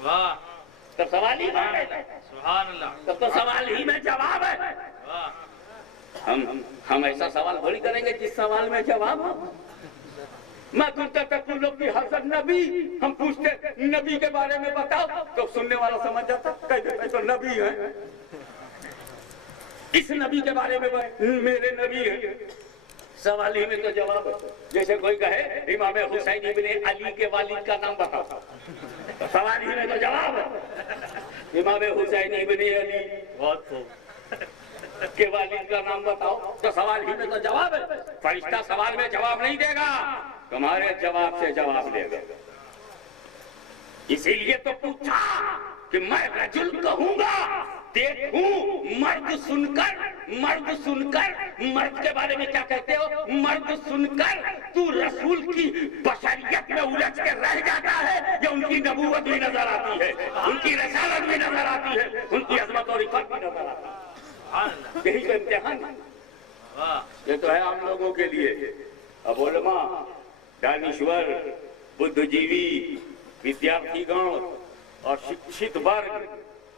वाह, तो सवाल ही कहाँ रहता? सुभान अल्लाह, तब तो सवाल ही में जवाब है। हम ऐसा सवाल थोड़ी करेंगे जिस सवाल में जवाब हो। मैं कुंता तक़ूलु फी हाज़ा नबी, हम पूछते नबी के बारे में बताओ, तो सुनने वाला समझ जाता, कह देते तो नबी है, इस नबी के बारे में मेरे नबी है। सवाल ही में तो जवाब है। जैसे कोई कहे इमाम हुसैन इब्ने अली के वालिद का नाम बताओ, सवाल ही में तो जवाब है। इमाम हुसैन इब्ने अली बहुत खूब के वालिद का नाम बताओ, तो सवाल ही में तो जवाब है। फरिश्ता सवाल में जवाब नहीं देगा, तुम्हारे जवाब से जवाब देगा। इसीलिए तो पूछा कि मैं रजुल कहूंगा, देखूं मर्द सुनकर मर्द के बारे में क्या कहते हो? मर्द सुनकर तू रसूल की बशरियत में उलझ के रह जाता है, या उनकी नबूवत भी नजर आती है, उनकी रसालत भी नजर आती है, उनकी अजमत और इफ़्फ़त भी नजर आती है। यही तो इम्तिहान है। ये तो है आम लोगों के लिए। अब उलमा, दानिश्वर, बुद्धिजीवी, विद्यार्थीगण और शिक्षित वर्ग,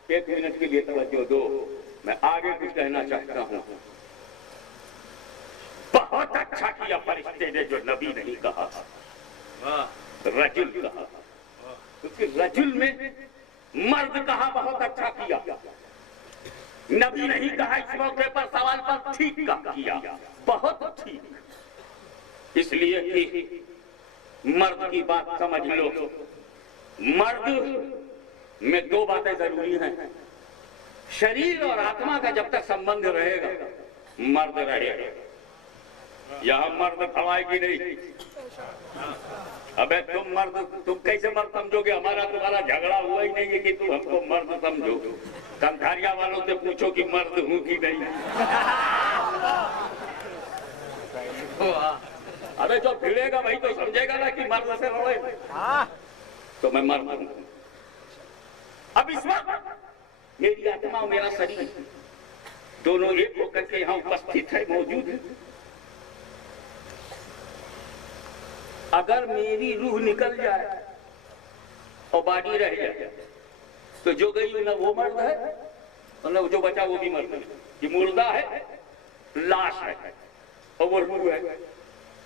एक मिनट के लिए तवज्जो दो, मैं आगे कुछ कहना चाहता हूँ। बहुत अच्छा किया फरिश्ते ने जो नबी नहीं कहा, रजुल कहा, क्योंकि रजुल में मर्द कहा, बहुत अच्छा किया। नबी नहीं कहा, इस मौके पर सवाल पर ठीक किया, बहुत ठीक। इसलिए कि मर्द की बात समझ लो, मर्द में दो बातें जरूरी हैं। शरीर और आत्मा का जब तक संबंध रहेगा मर्द रहेगा। यहां मर्द खवाएगी नहीं, अबे तुम मर्द, तुम कैसे मर्द समझोगे? हमारा तुम्हारा झगड़ा हुआ ही नहीं है कि तुम हमको मर्द समझो। कंधारिया वालों से पूछो कि मर्द हूँ कि नहीं। अरे जो भिड़ेगा वही तो समझेगा ना कि मर्द से लड़े। तो मैं मर्द हूँ। अब इस वक्त मेरी आत्मा और मेरा शरीर दोनों एक होकर के यहाँ उपस्थित है, मौजूद है। अगर मेरी रूह निकल जाए और बॉडी रह जाए तो जो गई ना वो मर्द है और न जो बचा वो भी मर्द है। कि मुर्दा है, लाश है और वो रूह है।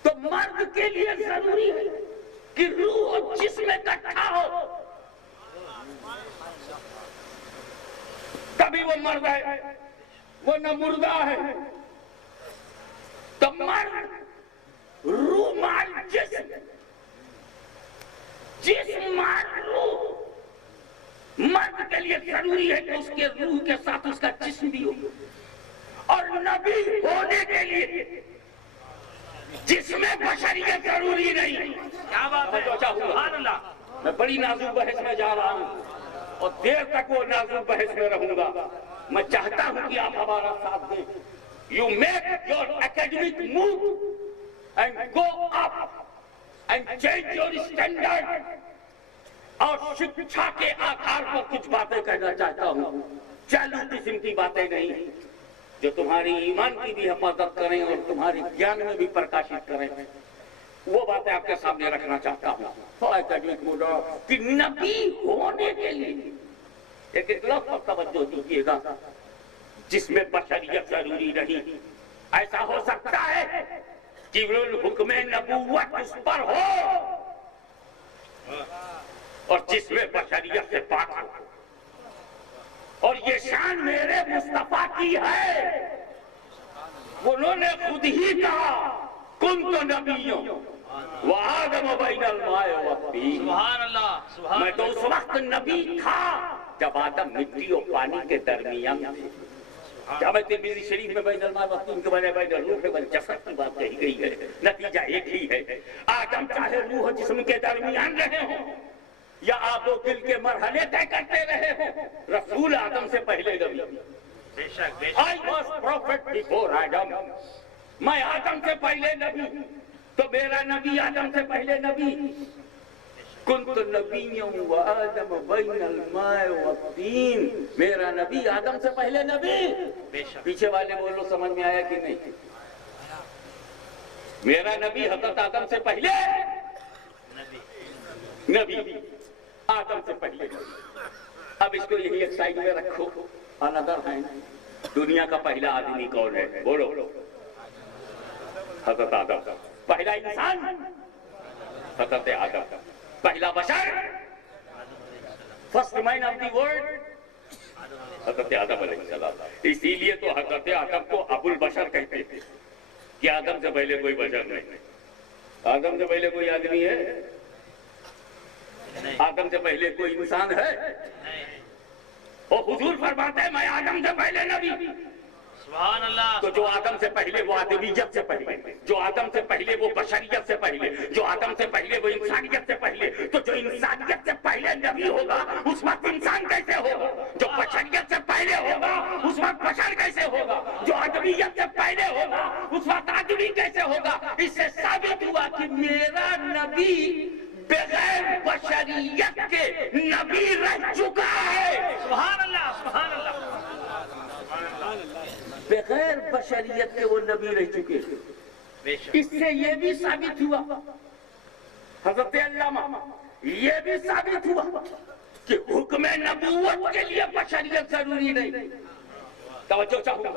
तो मर्द के लिए जरूरी है कि रूह और जिस्म इकट्ठा हो, तभी वो मर्द है, वो न मुर्दा है। तो मर्द रूह मार जिस्म, जिस्म मार रूह। मर्द के लिए जरूरी है कि उसके रूह के साथ उसका जिस्म भी हो। और नबी होने के लिए जिसमें बशरियत जरूरी नहीं। क्या बात है? सुभान अल्लाह। मैं बड़ी नाजुक बहस में जा रहा हूँ और देर तक वो नाजुक बहस में रहूंगा। मैं चाहता हूँ कि आप हमारा साथ दें। You make your academic move and go up and change your standard। और शिक्षा के आधार पर कुछ बातें कहना चाहता हूँ। चालू किस्म की बातें नहीं, जो तुम्हारी ईमान की भी हिफाजत करें और तुम्हारी ज्ञान में भी प्रकाशित करें, वो बातें आपके सामने रखना चाहता हूँ। कि नबी होने के लिए एक इखलास पर तवज्जो दीजिएगा, जिसमें बशरियत जरूरी नहीं। ऐसा हो सकता है कि हुक्म नबूवत उस पर हो और जिसमें बशरियत से पाक हो। और ये शान मेरे मुस्तफा की है। उन्होंने खुद ही कहा कुन तो नबियों व आदम बैनल माए व तीन। सुभान अल्लाह, सुभान। मैं तो उस वक्त नबी था जब आदम मिट्टी और पानी के दरमियान थे। जामे तिरमिज़ी शरीफ में बैनल माए व तीन के बने बैनल रूह व जसद की बात कही गई है। नतीजा एक ही है। आदम चाहे रूह और जिस्म के दरमियान रहे हो या आप वो दिल के मरहले तय करते रहे हो, रसूल आदम से पहले नबी। बेशक बेशक। I was prophet before Adam। मैं आदम से पहले नबी, तो मेरा नबी आदम से पहले नबी। कुंत नबिय्यन व आदम बैनल माए व तीन। मेरा नबी आदम से पहले नबी। बेशक। पीछे वाले बोलो, समझ में आया कि नहीं? मेरा नबी हज़रत आदम से पहले नबी, आदम से पहले। अब इसको यही एक साइड में रखो। अनदर है, दुनिया का पहला आदमी कौन है? बोलो। हज़रत आदम। पहला इंसान हज़रत आदम, पहला बशर, first man of the world हज़रत आदम अलैहिस्सलाम। इसीलिए तो हज़रत आदम को अबुल बशर कहते थे कि आदम से पहले कोई बशर नहीं। आदम से पहले कोई आदमी है? आदम से पहले कोई इंसान है? और हुजूर फरमाते हैं मैं आदम से पहले नबी। सुभान अल्लाह। तो जो आदम से पहले वो आदमीयत से पहले, जो आदम से पहले वो बशरियत से पहले, जो आदम से पहले वो इंसानियत से पहले, तो जो इंसानियत से पहले नबी होगा उस वक्त इंसान कैसे होगा? जो बशरियत से पहले होगा उस वक्त बशर कैसे होगा? जो आदमीयत से पहले होगा उस वक्त आदमी कैसे होगा? इससे साबित हुआ कि मेरा नबी बगैर बशरियत के नबी रह चुका है। सुभान अल्लाह, सुभान अल्लाह। बगैर बशरियत के वो नबी रह चुके। बेशक। इससे ये भी साबित हुआ, हज़रत अल्लामा, ये भी साबित हुआ कि हुक्म नबूवत के लिए बशरियत जरूरी नहीं। तवज्जो चाहूंगा,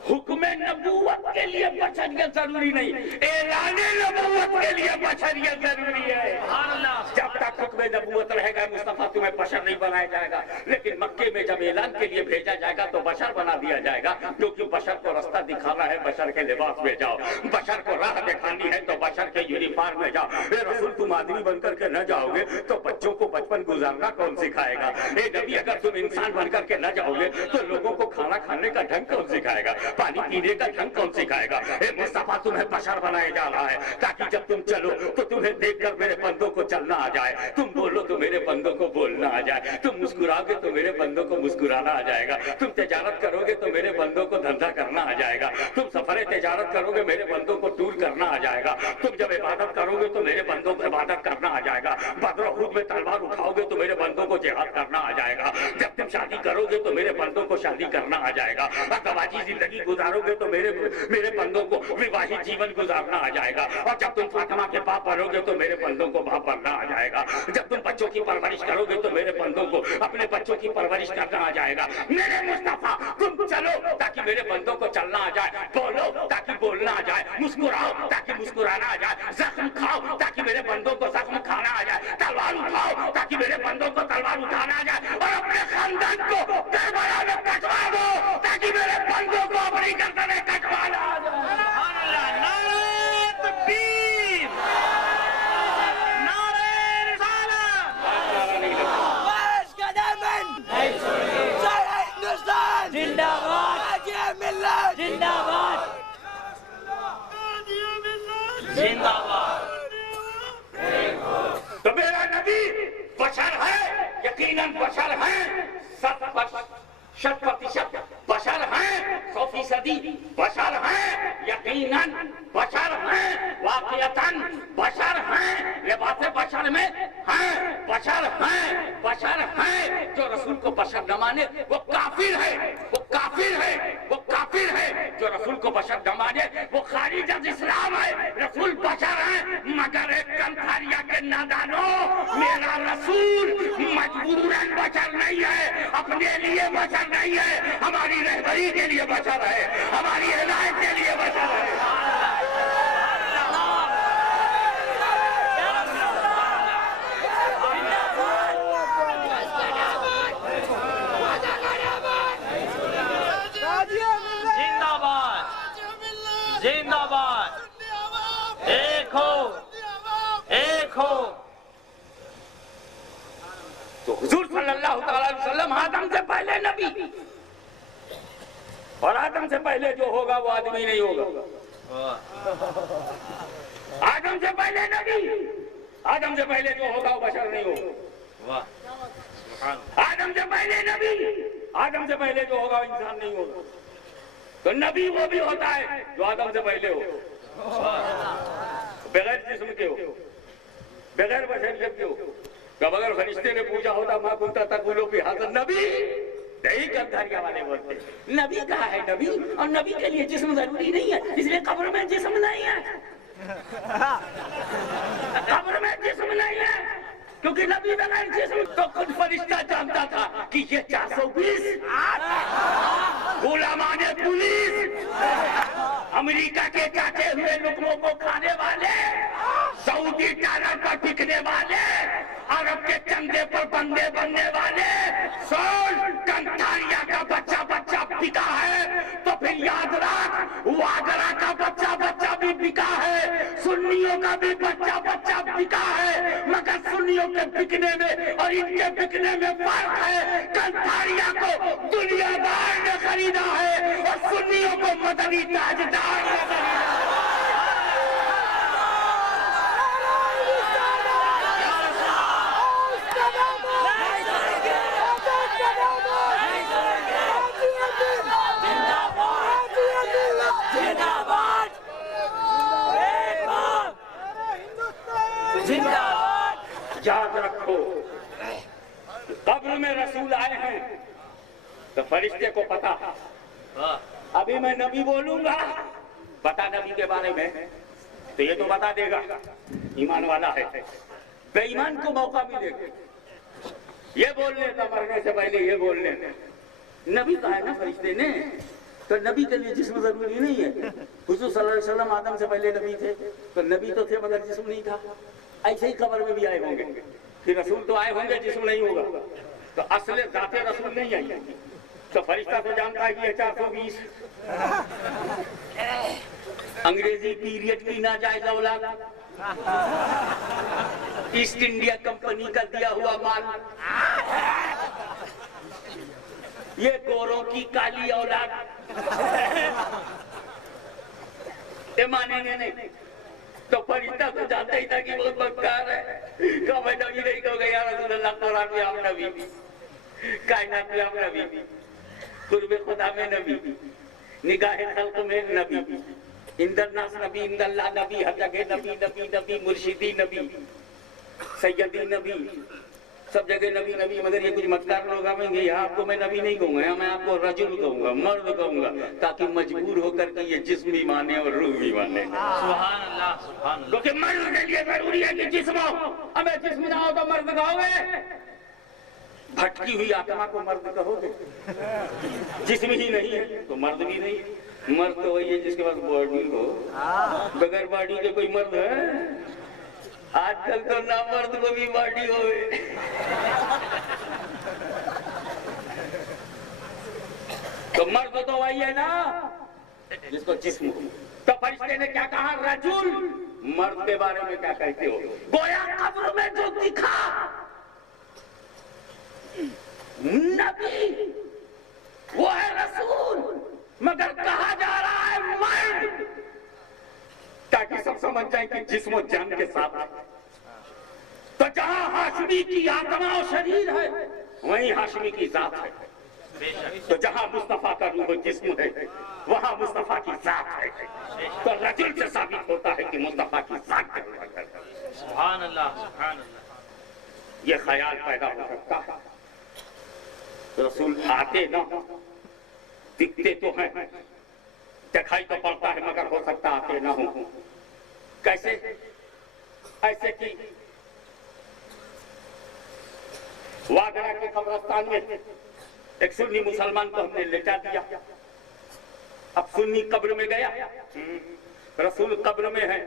हुक्म नबूवत के लिए बशरियत जरूरी नहीं, ऐलान नबूवत के लिए बशरियत जरूरी है। सुभान अल्लाह। जब तक हुक्म नबूवत रहेगा मुस्तफा तुम्हें बशर नहीं बनाया जाएगा, लेकिन मक्के में जब ऐलान के लिए भेजा जाएगा तो बशर बना दिया जाएगा, क्योंकि बशर को रास्ता दिखाना है, बशर के लिबास में जाओ, बशर को राह दिखानी है तो बशर के यूनिफॉर्म में जाओ। रसूल तुम आदमी बनकर के न जाओगे तो बच्चों को बचपन गुजारना कौन सिखाएगा? नबी अगर तुम इंसान बनकर के न जाओगे तो लोगों को खाना खाने का ढंग कौन सिखाएगा, पानी पीने का ढंग कौन सिखाएगा? मुस्तफा तुम्हें बशर बनाया जा रहा है ताकि जब तुम चलो तो तुम्हें देखकर मेरे बंदों को चलना आ जाए, तुम बोलो तो मेरे बंदों को बोलना आ जाए, तुम मुस्कुराओगे तो मेरे बंदों को मुस्कुराना आ जाएगा, तुम तिजारत करोगे तो मेरे बंदों को धंधा करना आ जाएगा, तुम सफरे तिजारत करोगे मेरे बंदों को टूर करना आ जाएगा, तुम जब इबादत करोगे तो मेरे बंदों को इबादत करना आ जाएगा, बदर उहद में तलवार उठाओगे तो मेरे बंदों को जिहाद करना आ जाएगा, जब तुम शादी करोगे तो मेरे बंदों को शादी करना आ जाएगा, अगवाजी जिंदगी गुजारोगे तो मेरे बंदों को विवाहित जीवन गुजारना आ जाएगा, और जब तुम फातिमा के बाप बनोगे तो मेरे बंदों को बाप बनना आ जाएगा, जब तुम बच्चों की परवरिश करोगे तो मेरे बंदों को अपने बच्चों की परवरिश करना आ जाएगा। मेरे मुस्तफा तुम चलो ताकि मेरे बंदों को चलना आ जाए, बोलो ताकि बोलना आ जाए, मुस्कुराओ ताकि मुस्कुराना आ जाए, जख्म खाओ ताकि मेरे बंदों को जख्म खाना आ जाए, तलवार उठाओ ताकि मेरे बंदों को तलवार उठाना आ जाए, और अपने खानदान को करबला में कटवा दो ताकि मेरे बंदों को अपनी गर्दन में कटवाना आ जाए। जिंदाबाद जिंदाबाद जिंदाबाद। तो मेरा नबी बशर है, यकीनन बशर है, 100% बशर है, 100% बशर है, यकीनन बशर है, वाक़ियतन बशर है, लिबास बशर में है, बशर है, बशर है। जो रसूल को बशर न माने वो काफिर है, वो काफिर है, वो काफिर है। जो रसूल को बशर न माने वो खारिज अज इस्लाम है। रसूल बशर है मगर एक कंथारिया के नादानो, मेरा रसूल मजबूरन बशर नहीं है, अपने लिए बशर नहीं है, हमारी रहबरी के लिए बशर है, हमारी हिदायत के लिए बशर है। जिंदाबाद, एक हो, एक हो। तो हुजूर सल्लल्लाहु अलैहि वसल्लम आदम से पहले नबी, और आदम से पहले जो होगा वो आदमी नहीं होगा। आदम से पहले नबी, आदम से पहले जो होगा वो बशर नहीं होगा। आदम से पहले नबी, आदम से पहले जो होगा वो इंसान नहीं होगा। तो नबी वो भी होता है जो आदम से पहले हो, बगैर जिस्म के हो, बगैर बशरियत के हो। कब अगर फरिश्ते ने पूछा होता माँ कुंता तकुलो भी हाज़िर नबी, यही कंधारिया वाले बोलते नबी कहा है नबी, और नबी के लिए जिस्म जरूरी नहीं है, इसलिए कब्र में जिस्म नहीं है, कब्र में जिस्म नहीं है, क्योंकि नबी बगैर जिस्म। तो खुद फरिश्ता जानता था कि ये 420 गुलामाने पुलिस, अमेरिका के काटे हुए लुकमों को खाने वाले, सऊदी डॉलर पर बिकने वाले, अरब के चंदे पर बंदे बनने वाले, सोल कंथारिया का बच्चा बच्चा बिका है, तो फिर याद रख वागरा का बच्चा बच्चा भी बिका है, सुन्नियों का भी बच्चा बच्चा बिका है, मगर सुन्नियों के बिकने में और इनके बिकने में फर्क है। कंथारिया को दुनियादार ने खरीदा है और सुन्नियों को मदनी ताजदार ने खरीदा। याद रखो कब्र में रसूल आए हैं तो फरिश्ते को पता, अभी मैं नबी बोलूंगा बता नबी के बारे में तो ये तो बता देगा ईमान वाला है, बेईमान को मौका मिलेगा ये बोलने का, मरने से पहले ये बोलने। नबी कहा है ना फरिश्ते ने, तो नबी के लिए जिस्म जरूरी नहीं है। हुजूर सल्लल्लाहु अलैहि वसल्लम आदम से पहले नबी थे, तो नबी तो थे मगर जिस्म नहीं था। ऐसे ही कब्र में भी आए होंगे, कि रसूल तो आए होंगे, जिस्म नहीं होगा, तो असले जाते रसूल नहीं आई। तो फरिश्ता तो जानता है कि ये 420 अंग्रेजी पीरियड की नाजायज औलाद, ईस्ट इंडिया कंपनी का दिया हुआ माल, ये गोरों की काली औलाद, ये मानेंगे नहीं। तो फरिश्ता तो जानता ही था कि बहुत बदकार है। कब नबी नहीं कहोगे या रसूल अल्लाह, कुरान में आप नबी, कायनात में आप नबी, कुर्बे खुदा में नबी, निगाहे खल्क में नबी, इंदर नास नबी, इंदल्लाह नबी, हर जगह नबी नबी नबी, मुर्शिदी नबी, सैयदी नबी, सब जगह नबी नबी। मगर ये कुछ मक्कार लोग आएंगे, यहाँ आपको मैं नबी नहीं कहूंगा, मैं आपको रजुल कहूंगा, मर्द कहूंगा, ताकि मजबूर होकर के ये जिस्म भी माने और रूह भी माने। सुभान अल्लाह, सुभान अल्लाह। क्योंकि मर्द के लिए जरूरी है कि जिस्म हो। अबे जिस्म ना हो तो मर्द कहोगे? भटकी हुई आत्मा को मर्द कहोगे? जिस्म ही नहीं है तो मर्द भी नहीं। मर्द तो वही है जिसके पास बॉडी हो, बगैर बॉडी के कोई मर्द है? आजकल तो ना मर्द को भी बॉडी होवे। तो मर्द तो वही है ना जिसको जिस्म हो। तो फरिश्ते ने क्या कहा? रजूल, मर्द के बारे में क्या कहते हो? गोया कब्र में जो दिखा नबी वो है रसूल, मगर कहा जा रहा है मर्द, ताकि सब समझ जाए कि जिस्म और जान के साथ है। तो जहां हाशमी की आत्मा और शरीर है, वहीं हाशमी की जात है। तो जहां मुस्तफा का रूह और जिस्म है, वहां मुस्तफा की जात है। तो रजुल से साबित होता है कि मुस्तफा की जात है। सुभान अल्लाह, सुभान अल्लाह। ये ख्याल पैदा हो सकता है, रसूल आते ना, दिखते तो हैं, दिखाई तो पड़ता है, मगर हो सकता आते ना हो। कैसे? ऐसे कि वागरा के कब्रिस्तान में एक सुन्नी मुसलमान को हमने लेटा दिया। अब सुन्नी कब्र में गया, रसूल कब्र में है,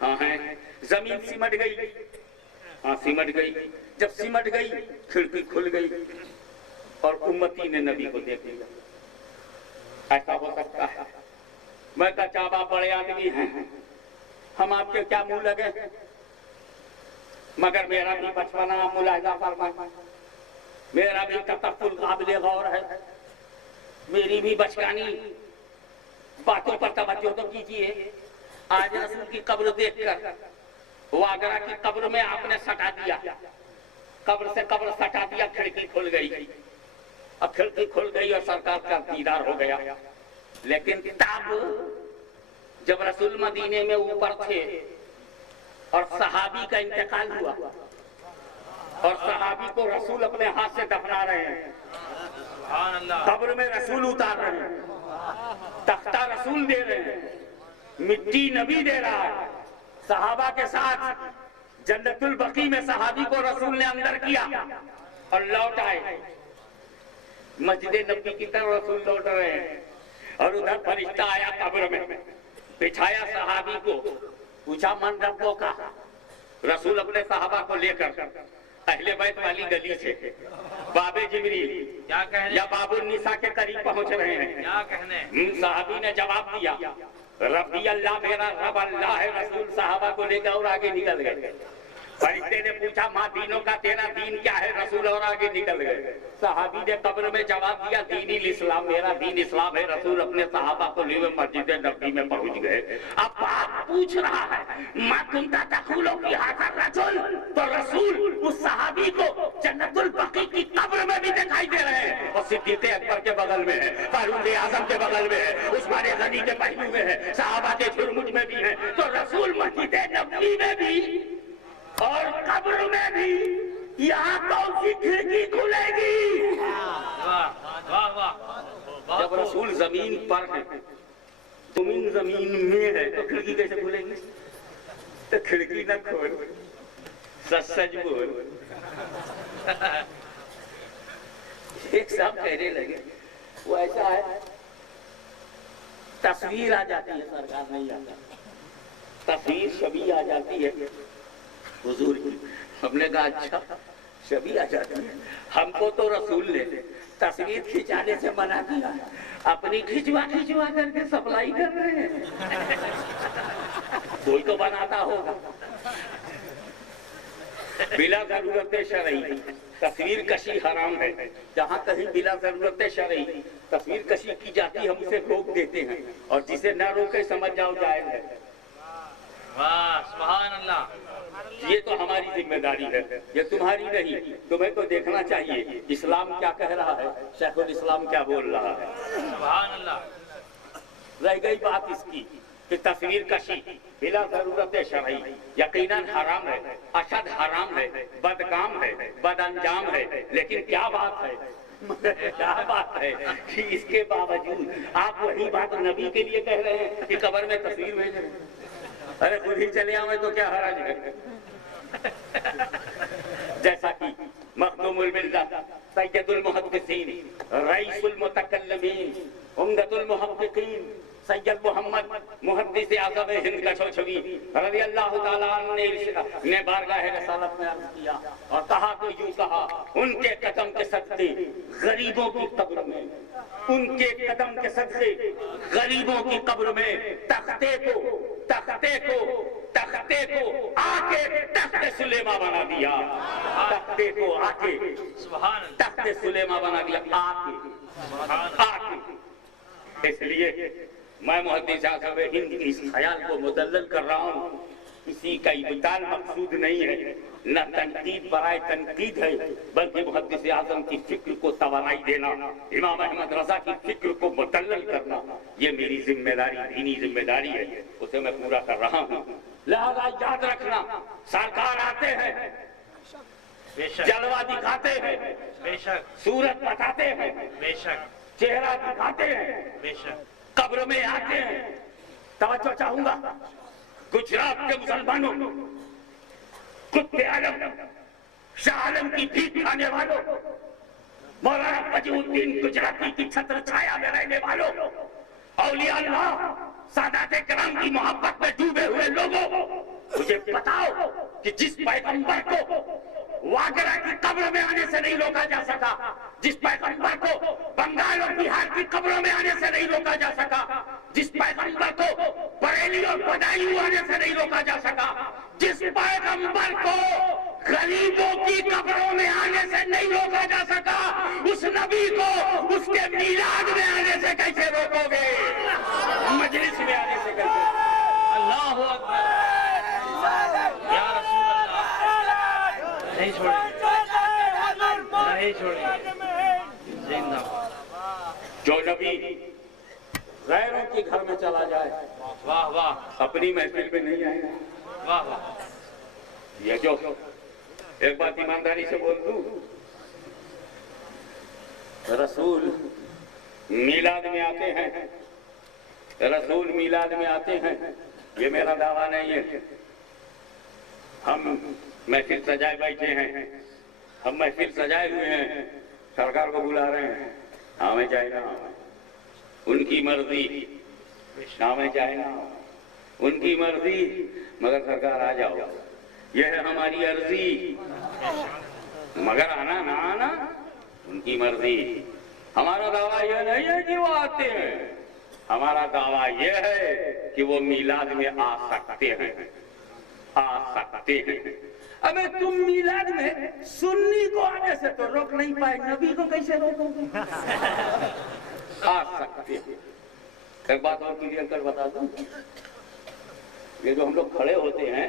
हाँ है, जमीन सिमट गई, हाँ सिमट गई। जब सिमट गई, खिड़की खुल गई और उम्मती ने नबी को देख लिया। ऐसा हो सकता है? मैं कहा आप बड़े आदमी हैं, हम आपके क्या मुंह लगे, मगर मेरा भी बचपना मुलाहिजा फरमाए, मेरा भी तफक्कुर काबिल गौर है, मेरी भी बचकानी बातों पर तवज्जो तो कीजिए। आज रसूल की कब्र देखकर वागरा की कब्र में आपने सटा दिया, कब्र से कब्र सटा दिया, खिड़की खुल गई। अब खिड़की खुल गई और सरकार का दीदार हो गया। लेकिन तब जब रसूल मदीने में ऊपर थे और सहाबी का इंतकाल हुआ और सहाबी को रसूल अपने हाथ से दफना रहे हैं, कब्र में रसूल उतार रहे हैं, तख्ता रसूल दे रहे हैं, मिट्टी नबी दे रहा है, सहाबा के साथ जन्नतुल बकी में सहाबी को रसूल ने अंदर किया और लौट आए। मस्जिद नबी की तरफ रसूल लौट रहे हैं और उधर फरिश्ता आया कब्र में, बिठाया सहाबी को, पूछा मन रब्बो का। रसूल अपने सहाबा को लेकर अहले बैत वाली गली से बाबे जिब्रील क्या कहने या बाबुल निसा के करीब पहुंच रहे हैं। क्या कहने? सहाबी ने जवाब दिया, रब्बी अल्लाह, मेरा रब अल्लाह है। रसूल सहाबा को लेकर और आगे निकल गए। फरिश्ते ने पूछा माँ दीनों का तेरा दीन क्या है? रसूल और आगे निकल गए। सहाबी ने कब्र में जवाब दिया, दीन इस्लाम, मेरा दीन इस्लाम है। रसूल अपने सहाबा को लिए मस्जिद नबी में पहुंच गए। अब बाप पूछ रहा है, माँ कुंता तकुलो की हाथ रसूल, तो रसूल उस सहाबी को जन्नतुल बकी की कब्र में भी दिखाई दे रहे हैं और सिद्दीक़ अकबर के बगल में है, फारूक आजम के बगल में है, उस्मान गनी के पहलू में है, सहाबा के झुरमुट में भी है। तो रसूल मस्जिद नबी में भी और कब्र में भी, यहाँ कौन सी खिड़की खुलेगी? वाह वाह वाह। जब रसूल जमीन पर है, तुम इन जमीन में है, तो खिड़की कैसे खुलेगी? तो खिड़की न खोल, सच बोल। एक साहब कहने लगे, वो ऐसा है, तस्वीर आ जाती है, सरकार नहीं आता, तस्वीर छवि आ जाती है, हुजूर की। हमने कहा अच्छा सभी आ जाते हैं, हमको तो रसूल ने तस्वीर खिंचाने से मना किया, अपनी खिंचवा खिंचवा करके सप्लाई कर रहे हैं। कोई तो बनाता होगा। बिला जरूरत शरई तस्वीर कशी हराम है। जहाँ कहीं बिला जरूरत शरई तस्वीर कशी की जाती हम उसे रोक देते हैं, और जिसे न रोके समझ जाओ जायज है। वाह सुभान अल्लाह। ये तो हमारी जिम्मेदारी है, ये तुम्हारी नहीं। तुम्हें तो देखना चाहिए इस्लाम क्या कह रहा है, शेखुल इस्लाम क्या बोल रहा है। सुभान अल्लाह। रह गई बात इसकी कि तस्वीर कशी बिला जरूरत शरई यकीनन हराम है, अशद हराम है, बदकाम है, बदअंजाम है। लेकिन क्या बात है, क्या बात है कि इसके बावजूद आप वही बात नबी के लिए कह रहे हैं कि कब्र में तस्वीर भेज रहे हैं। अरे खुद ही चले आवे तो क्या हराज है। जैसा कि मखदूमुल मिल्लत सैयदुल मुहद्दिसीन रईसुल मुतकल्लिमीन उम्दतुल मुहक्किकीन सैयद मोहम्मद मुहद्दिस आज़म हिंद कशोशवी रज़ियल्लाहु ताला अन्हु ने बारगाह रसालत में अर्ज किया और कहा तो यूं कहा, उनके कदम के सदके गरीबों की कब्र में, उनके कदम के सदके गरीबों की कब्र में तख्ते को आके तख्ते सुलेमा बना दिया। तख्ते को आके तख्ते सुलेमा बना दिया, आके। इसलिए मैं मुहद्दिस आज़म हिंद के इस ख्याल को मुदल्लल कर रहा हूँ। किसी का इब्ताल मकसूद नहीं है, न तनकीद बराए तनकीद है, बल्कि मुहद्दिस आज़म की फिक्र को तवानाई देना, इमाम अहमद रजा की फिक्र को मुदल्लल करना, ये मेरी जिम्मेदारी, दीनी जिम्मेदारी है, उसे मैं पूरा कर रहा हूँ। लिहाजा याद रखना, सरकार आते हैं, जलवा दिखाते हैं, बेशक सूरत बताते हैं, बेशक चेहरा दिखाते हैं, बेशक कब्र में आते हैं। तवज्जो चाहूंगा गुजरात के मुसलमानों, कुत्ते आलम, शाह आलम की भीख खाने वालों, मौलाना फजीउद्दीन गुजराती की छत्र छाया में रहने वालों, औलिया अल्लाह सादाते किराम की मोहब्बत में डूबे हुए लोगों, मुझे बताओ कि जिस पैगंबर को वागरा की कब्र में आने से नहीं रोका जा सका, जिस पैगंबर को बंगाल और बिहार की कब्रों में आने से नहीं रोका जा सका, जिस पैगंबर को बरेली और बदायूं आने से नहीं रोका जा सका, जिस पैगंबर को गरीबों की कब्रों में आने से नहीं रोका जा सका, उस नबी को उसके मीलाद में आने से कैसे रोकोगे, मजलिस में आने से कैसे? अल्लाहु अकबर। या रसूल अल्लाह, नहीं छोड़ेंगे, नहीं छोड़ेंगे, जिंदाबाद। जो नबी गैरों के घर में चला जाए, वाह वाह, अपनी महफिल में नहीं आएगा। वाह वाह। ये जो एक बात ईमानदारी से बोल दूं, रसूल मीलाद में आते हैं, रसूल मीलाद में आते हैं, ये मेरा दावा नहीं है। हम महफिल सजाए बैठे हैं, हम महफिल सजाए हुए हैं, सरकार को बुला रहे हैं, हमें जाएगा, उनकी मर्जी, हमें जाएगा, उनकी मर्जी, मगर सरकार आ जाओ, यह है हमारी अर्जी, मगर आना ना आना उनकी मर्जी। हमारा दावा यह नहीं है कि वो आते हैं, हमारा दावा यह है कि वो मीलाद में आ सकते हैं, आ सकते हैं। अबे तुम मीलाद में सुन्नी को आने से तो रोक नहीं पाए, नबी को कैसे रोकोगे? आ सकते हैं। एक बात और क्लियर कर बता दूं, ये जो हम लोग खड़े होते हैं,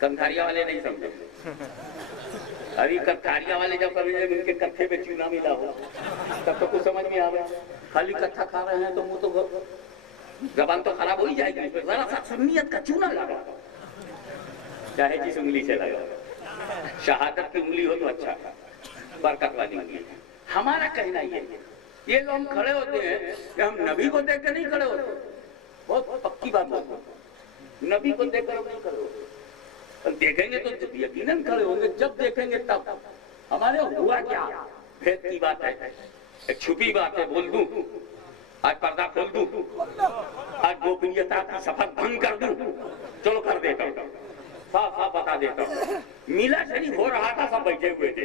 कंथारिया वाले नहीं समझे। अरे कंथारिया वाले जब कभी उनके कत्थे पे चूना मिला हो तब तो कुछ समझ में आवे। खाली कत्था खा रहे हैं तो मुंह तो जबान तो खराब हो ही जाएगी, जरा सा सुन्नियत का चूना लगा, चाहे जिस उंगली से लगा, शहादत की उंगली हो तो अच्छा, बरकत वाली उंगली। हमारा कहना ये जो हम खड़े होते हैं, कि हम नबी को देख कर नहीं खड़े होते, बहुत पक्की बात होती, नबी को देखकर हम नहीं खड़े होते। देखेंगे तो यकीनन खड़े होंगे, जब देखेंगे तब। हमारे हुआ क्या, भेद की बात है, एक छुपी बात है, बोल दूं, आज पर्दा खोल दूं, आज गोपनीयता की शपथ भंग कर दूं, चलो कर देता हूं। साफ साफ बता देता हूँ। मिलाद शरीफ हो रहा था, सब बैठे हुए थे,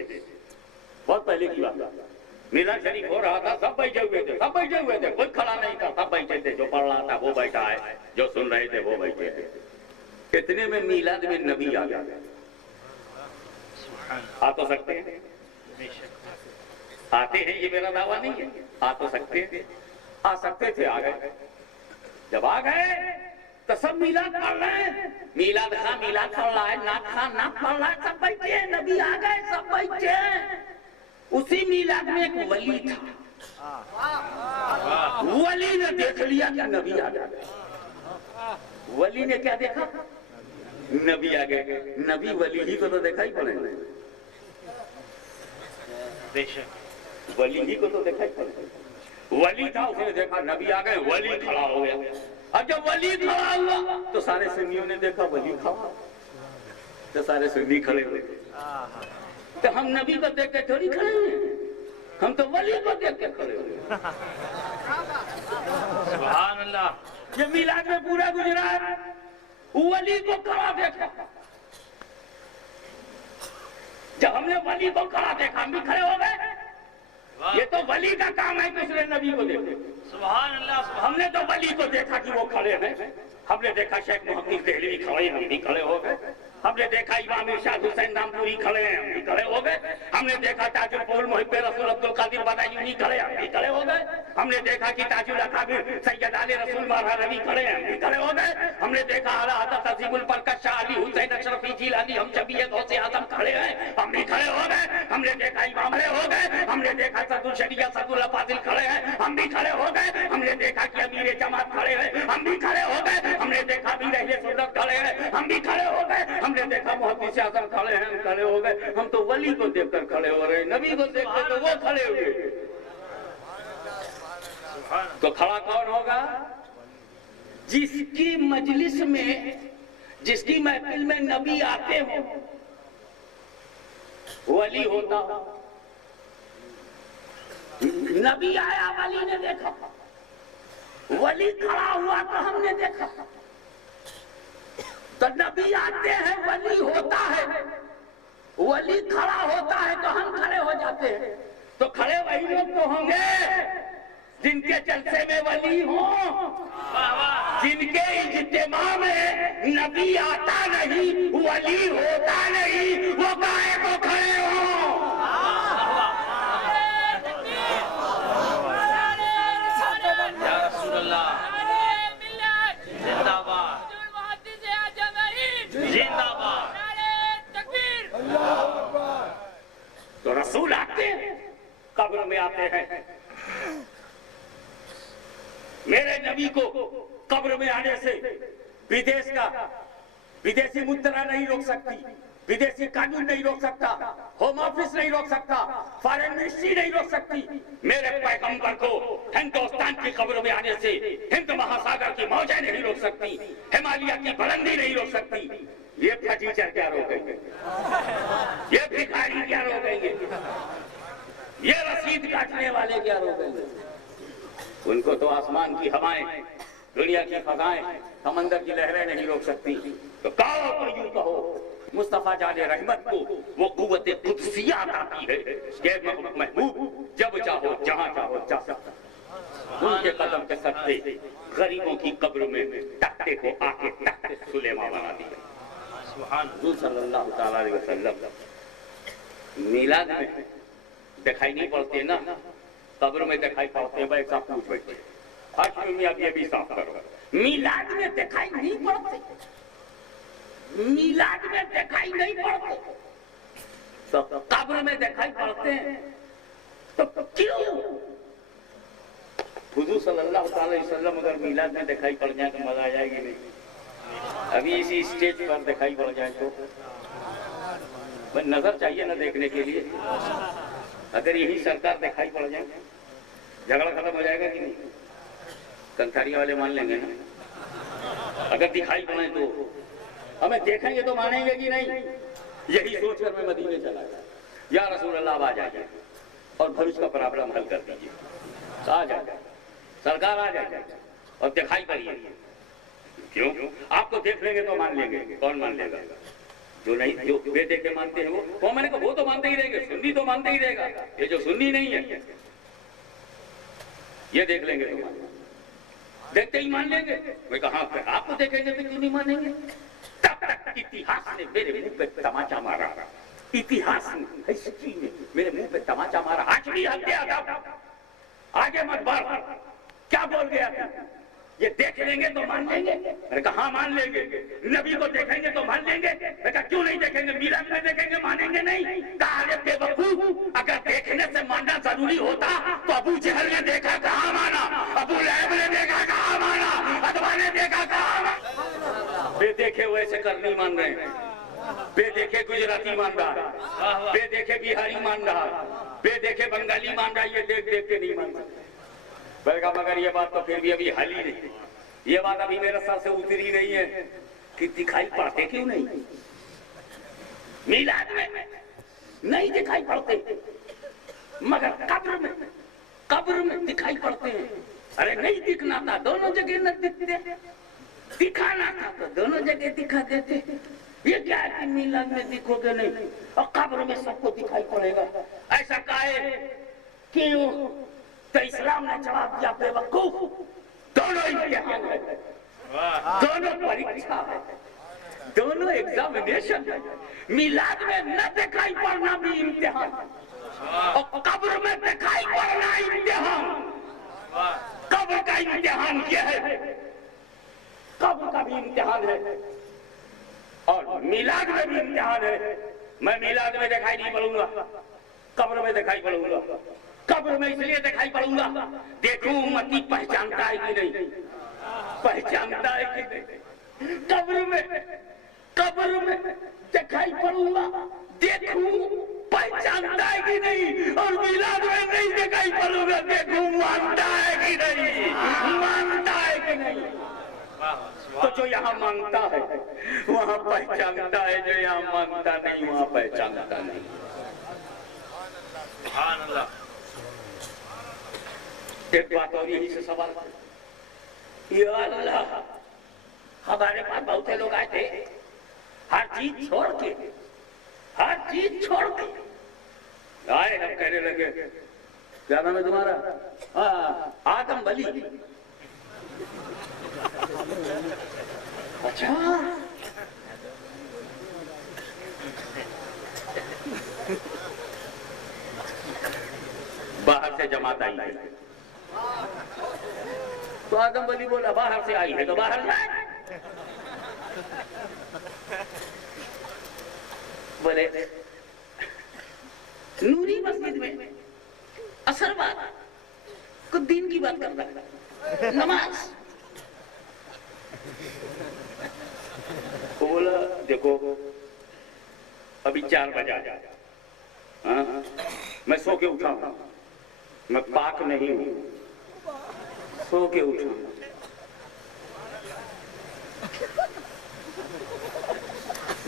बहुत पहले की बात। मिलाद शरीफ हो रहा था, सब बैठे हुए थे, सब बैठे हुए थे, कोई खड़ा नहीं था, सब बैठे थे। जो पढ़ रहा था वो बैठा है, जो सुन रहे थे वो बैठे थे। इतने में मिलाद में नबी आ गया। आ तो सकते हैं, आते हैं, ये मेरा दावा नहीं है, आ तो सकते हैं, आ सकते थे, आ गए। जब आ गए तो सब मिलाद पढ़ रहे हैं, मिलाद खा मिलाद पढ़ रहा है, नात खा नात पढ़ रहा है, सब बैठे हैं। नबी आ गए, सब बैठे हैं। उसी मिलाद में एक वली था, वली ने देख लिया कि नबी आ गए। वली ने क्या देखा? नबी आ गए। नबी वली ही को तो देखा ही पड़े, वली ही को तो देखा ही पड़े। वली था, उसने देखा नबी आ गए, वली खड़ा हो गया। अब जब वली खड़ा हुआ तो सारे सुन्नियों ने देखा वली खड़ा, तो सारे सुन्नी खड़े हुए। तो हम नबी को देख के थोड़ी खड़े हैं, हम तो वली को देख के खड़े हुए। सुभान अल्लाह। ये मिलाद में पूरा गुजरात वली को खड़ा देखा। जब हमने वली को खड़ा देखा, हम भी खड़े हो गए। ये तो वली का काम है, दूसरे नबी को देखे। सुभान अल्लाह। हमने तो वली को देखा कि वो खड़े हैं। हमने देखा शेख मोहम्मद देहलवी खड़े हैं, हम भी खड़े हो गए। हमने देखा इमाम इरशाद हुसैन नामपुरी खड़े हैं, हम भी खड़े हो गए। हमने देखा ताजुल पौल मुहिब्बे रसूल अब्दुल कादिर बदायूनी खड़े हैं, हम भी खड़े हो गए। हमने देखा कि ताजुल अकाबिर सैयद आले रसूल मरहा रवी खड़े हैं, हम भी खड़े हो गए। हमने देखा आला हज़रत अज़ीमुल बरकत शाह अली हुसैन अशरफी जिलानी हम शबीह गौसे आज़म खड़े हैं, हम भी खड़े हो गए। हमने देखा इमाम खड़े हो गए। हमने देखा सदुल शरिया सदुल फाजिल खड़े हैं, हम भी खड़े हो गए। हमने देखा कि अमीर जमात खड़े हैं, हम भी खड़े हो गए। हमने देखा अमीर अहले सुन्नत खड़े हैं, हम भी खड़े हो गए। हमने देखा मुहद्दिस आज़म खड़े हैं, हम खड़े हो गए। हम तो वली को देखकर खड़े हो रहे, नबी को देखकर तो वो खड़े हुए। तो खड़ा कौन होगा? जिसकी मजलिस में, जिसकी महफिल में नबी आते हो, वली होता। नबी आया, वली ने देखा, वली खड़ा हुआ तो हमने देखा। तो नबी आते हैं, वली होता है, वली खड़ा होता है तो हम खड़े हो जाते हैं। तो खड़े वही लोग तो होंगे जिनके जलसे में वली हो, जिनके इज्तिमा में नबी आता नहीं, वली होता नहीं, वो काहे को खड़े हो? या रसूल अल्लाह, जिंदाबाद जिंदाबाद। तो रसूल आते हैं, कब्र में आते हैं। मेरे नबी को कब्र में आने से विदेश का विदेशी मुद्रा नहीं रोक सकती, विदेशी कानून नहीं रोक सकता, होम ऑफिस नहीं रोक सकता, फॉरेन मिनिस्ट्री नहीं रोक सकती। मेरे पैगंबर को हिंदुस्तान की कब्र में आने से हिंद महासागर की मौजें नहीं रोक सकती, हिमालय की बुलंदी नहीं रोक सकती। ये फजीचर क्या रोकेंगे? ये भिखारी क्या रोकेंगे? ये रसीद काटने वाले क्या रोकेंगे? उनको तो आसमान की हवाएं, दुनिया की फजाएं, समंदर की लहरें नहीं रोक सकती। तो कहो तो यूं कहो, मुस्तफा जाने रहमत को वो कुव्वत कुदसिया आती है कि महबूब जब चाहो जहां चाहो जा सकता। उनके कदम के सत्ते गरीबों की कब्र में तख्ते को आके तख्ते सुलेमा बना दिया। हुज़ूर सल्लल्लाहु तआला अलैहि वसल्लम मिलाद में दिखाई नहीं पड़ते ना, कब्र में दिखाई पड़ते हैं। भाई साहब पूछ बैठे, हाशिम में अब ये भी साफ करो, मिलाद में दिखाई नहीं पड़ते, मिलाद में दिखाई नहीं पड़ते, तो कब्र में दिखाई पड़ते हैं। तो क्यों? हुज़ूर सल्लल्लाहु अलैहि वसल्लम अगर मिलाद में दिखाई पड़ जाए तो मजा आ जाएगी नहीं? अभी इसी स्टेज पर दिखाई पड़ जाए तो नजर चाहिए ना देखने के लिए। अगर यही सरकार दिखाई पड़ जाए, झगड़ा खत्म हो जाएगा कि नहीं? कंथारिया वाले मान लेंगे ना? अगर दिखाई पड़े तो हमें देखेंगे तो मानेंगे कि नहीं? यही सोचकर मैं मदीने चला गया, या रसूल अल्लाह आ जाइए और भरूच का प्रॉब्लम हल कर दीजिए। आ जाए, सरकार आ जाए और दिखाई पड़िए। क्यों? आपको देख लेंगे तो मान लेंगे, कौन मान लेगा? जो नहीं, जो बेदेखे मानते हैं वो मैंने कहा वो तो मानते ही रहेंगे, सुन्नी तो मानते ही रहेगा, ये जो सुन्नी नहीं है ये देख लेंगे तो देखते ही मान लेंगे। मैं कहा आपको देखेंगे तो क्यों नहीं मानेंगे? तब तक इतिहास ने मेरे मुंह पे तमाचा मारा, इतिहास ने हिस्ट्री ने मेरे मुंह पे तमाचा मारा। आज भी हत्या था, आगे मत बढ़, क्या बोल गया था? ये देख लेंगे तो मान लेंगे। मैंने कहा हाँ मान लेंगे। नबी को देखेंगे तो मान लेंगे। मैं कहा क्यों नहीं देखेंगे? मिलाद में देखेंगे मानेंगे नहीं? कहा अरे बेवकूफ, अगर देखने से मानना जरूरी होता तो अबू जहल ने देखा कहाँ माना, अबू लहब ने देखा कहाँ माना, अतबा ने देखा कहाँ माना। बेदेखे वैसे कर नहीं मान रहे हैं, बेदेखे गुजराती मान रहा है, बेदेखे बिहारी मान रहा है, बेदेखे बंगाली मान रहा है, ये देख देख के नहीं मान सकते। मगर ये बात तो फिर भी अभी हल ही नहीं, ये बात अभी मेरे सर से उतर ही नहीं है कि दिखाई पड़ते क्यों नहीं? मिलाद में नहीं दिखाई पड़ते, मगर कब्र में दिखाई पड़ते हैं। अरे नहीं दिखना था, दोनों जगह न दिखते, दिखाना था तो दोनों जगह दिखा देते। ये क्या है कि मिलाद में दिखोगे नहीं और कब्र में सबको दिखाई पड़ेगा? ऐसा काहे क्यों? तो इस्लाम ने जवाब दिया बेवकूफ, दोनों इम्तिहान है, दोनों परीक्षा है, दोनों एग्जामिनेशन है। मिलाद में न दिखाई पड़ना भी इम्तिहान और कब्र में दिखाई पड़ना इम्तिहान। कब्र का इम्तिहान क्या है? कब्र का भी इम्तिहान है और मिलाद में भी इम्तिहान है। मैं मिलाद में दिखाई नहीं पड़ूंगा, कब्र में दिखाई पड़ूंगा। कब्र में इसलिए दिखाई पड़ूंगा, देखूं उम्मती पहचानता है कि नहीं, पहचानता है कि नहीं। कब्र में दिखाई पड़ूंगा, देखूं पहचानता है कि नहीं। और मिलाद में नहीं दिखाई पड़ूंगा, देखूं मानता है कि नहीं, मानता है कि नहीं। तो जो यहाँ मानता है वहाँ पहचानता है, जो यहाँ मानता नहीं वहाँ पहचानता नहीं। सुभान अल्लाह। एक बात और यही से सवाल, या अल्लाह, हमारे पास बहुत से लोग आए थे, हर चीज छोड़ के आए। हम कहने लगे क्या नाम है तुम्हारा? आदम वली। अच्छा, बाहर से जमात आई है तो आदम वली बोला बाहर से आई है तो बाहर जाए। बोले नूरी मस्जिद में असर बात कुछ दिन की बात करता है, नमाज। तो बोला देखो अभी 4 बजा, मैं सो के उठा हूं, मैं पाक नहीं हूं, सो के उठा।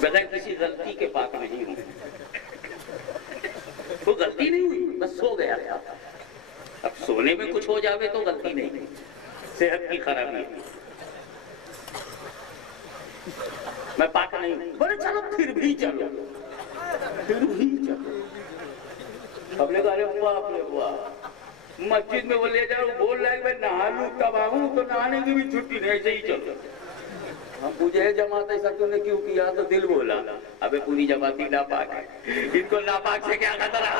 बगैर किसी गलती के पाक नहीं हूं, तो गलती नहीं हुई, बस सो गया था। अब सोने में कुछ हो जावे तो गलती नहीं, सेहत की खराबी। मैं पाक नहीं हूं। बोले चलो फिर भी चलो। हमने कहा अरे बाप रे बाप, मस्जिद में वो ले जाओ, बोल रहा है मैं नहा लूं तब आऊं, तो नहाने की भी छुट्टी नहीं, ऐसे ही चलो। हम पूछे जमात ऐसा तूने क्यों किया? तो दिल बोला अबे पूरी जमाती नापाक है, इनको नापाक से क्या खतरा।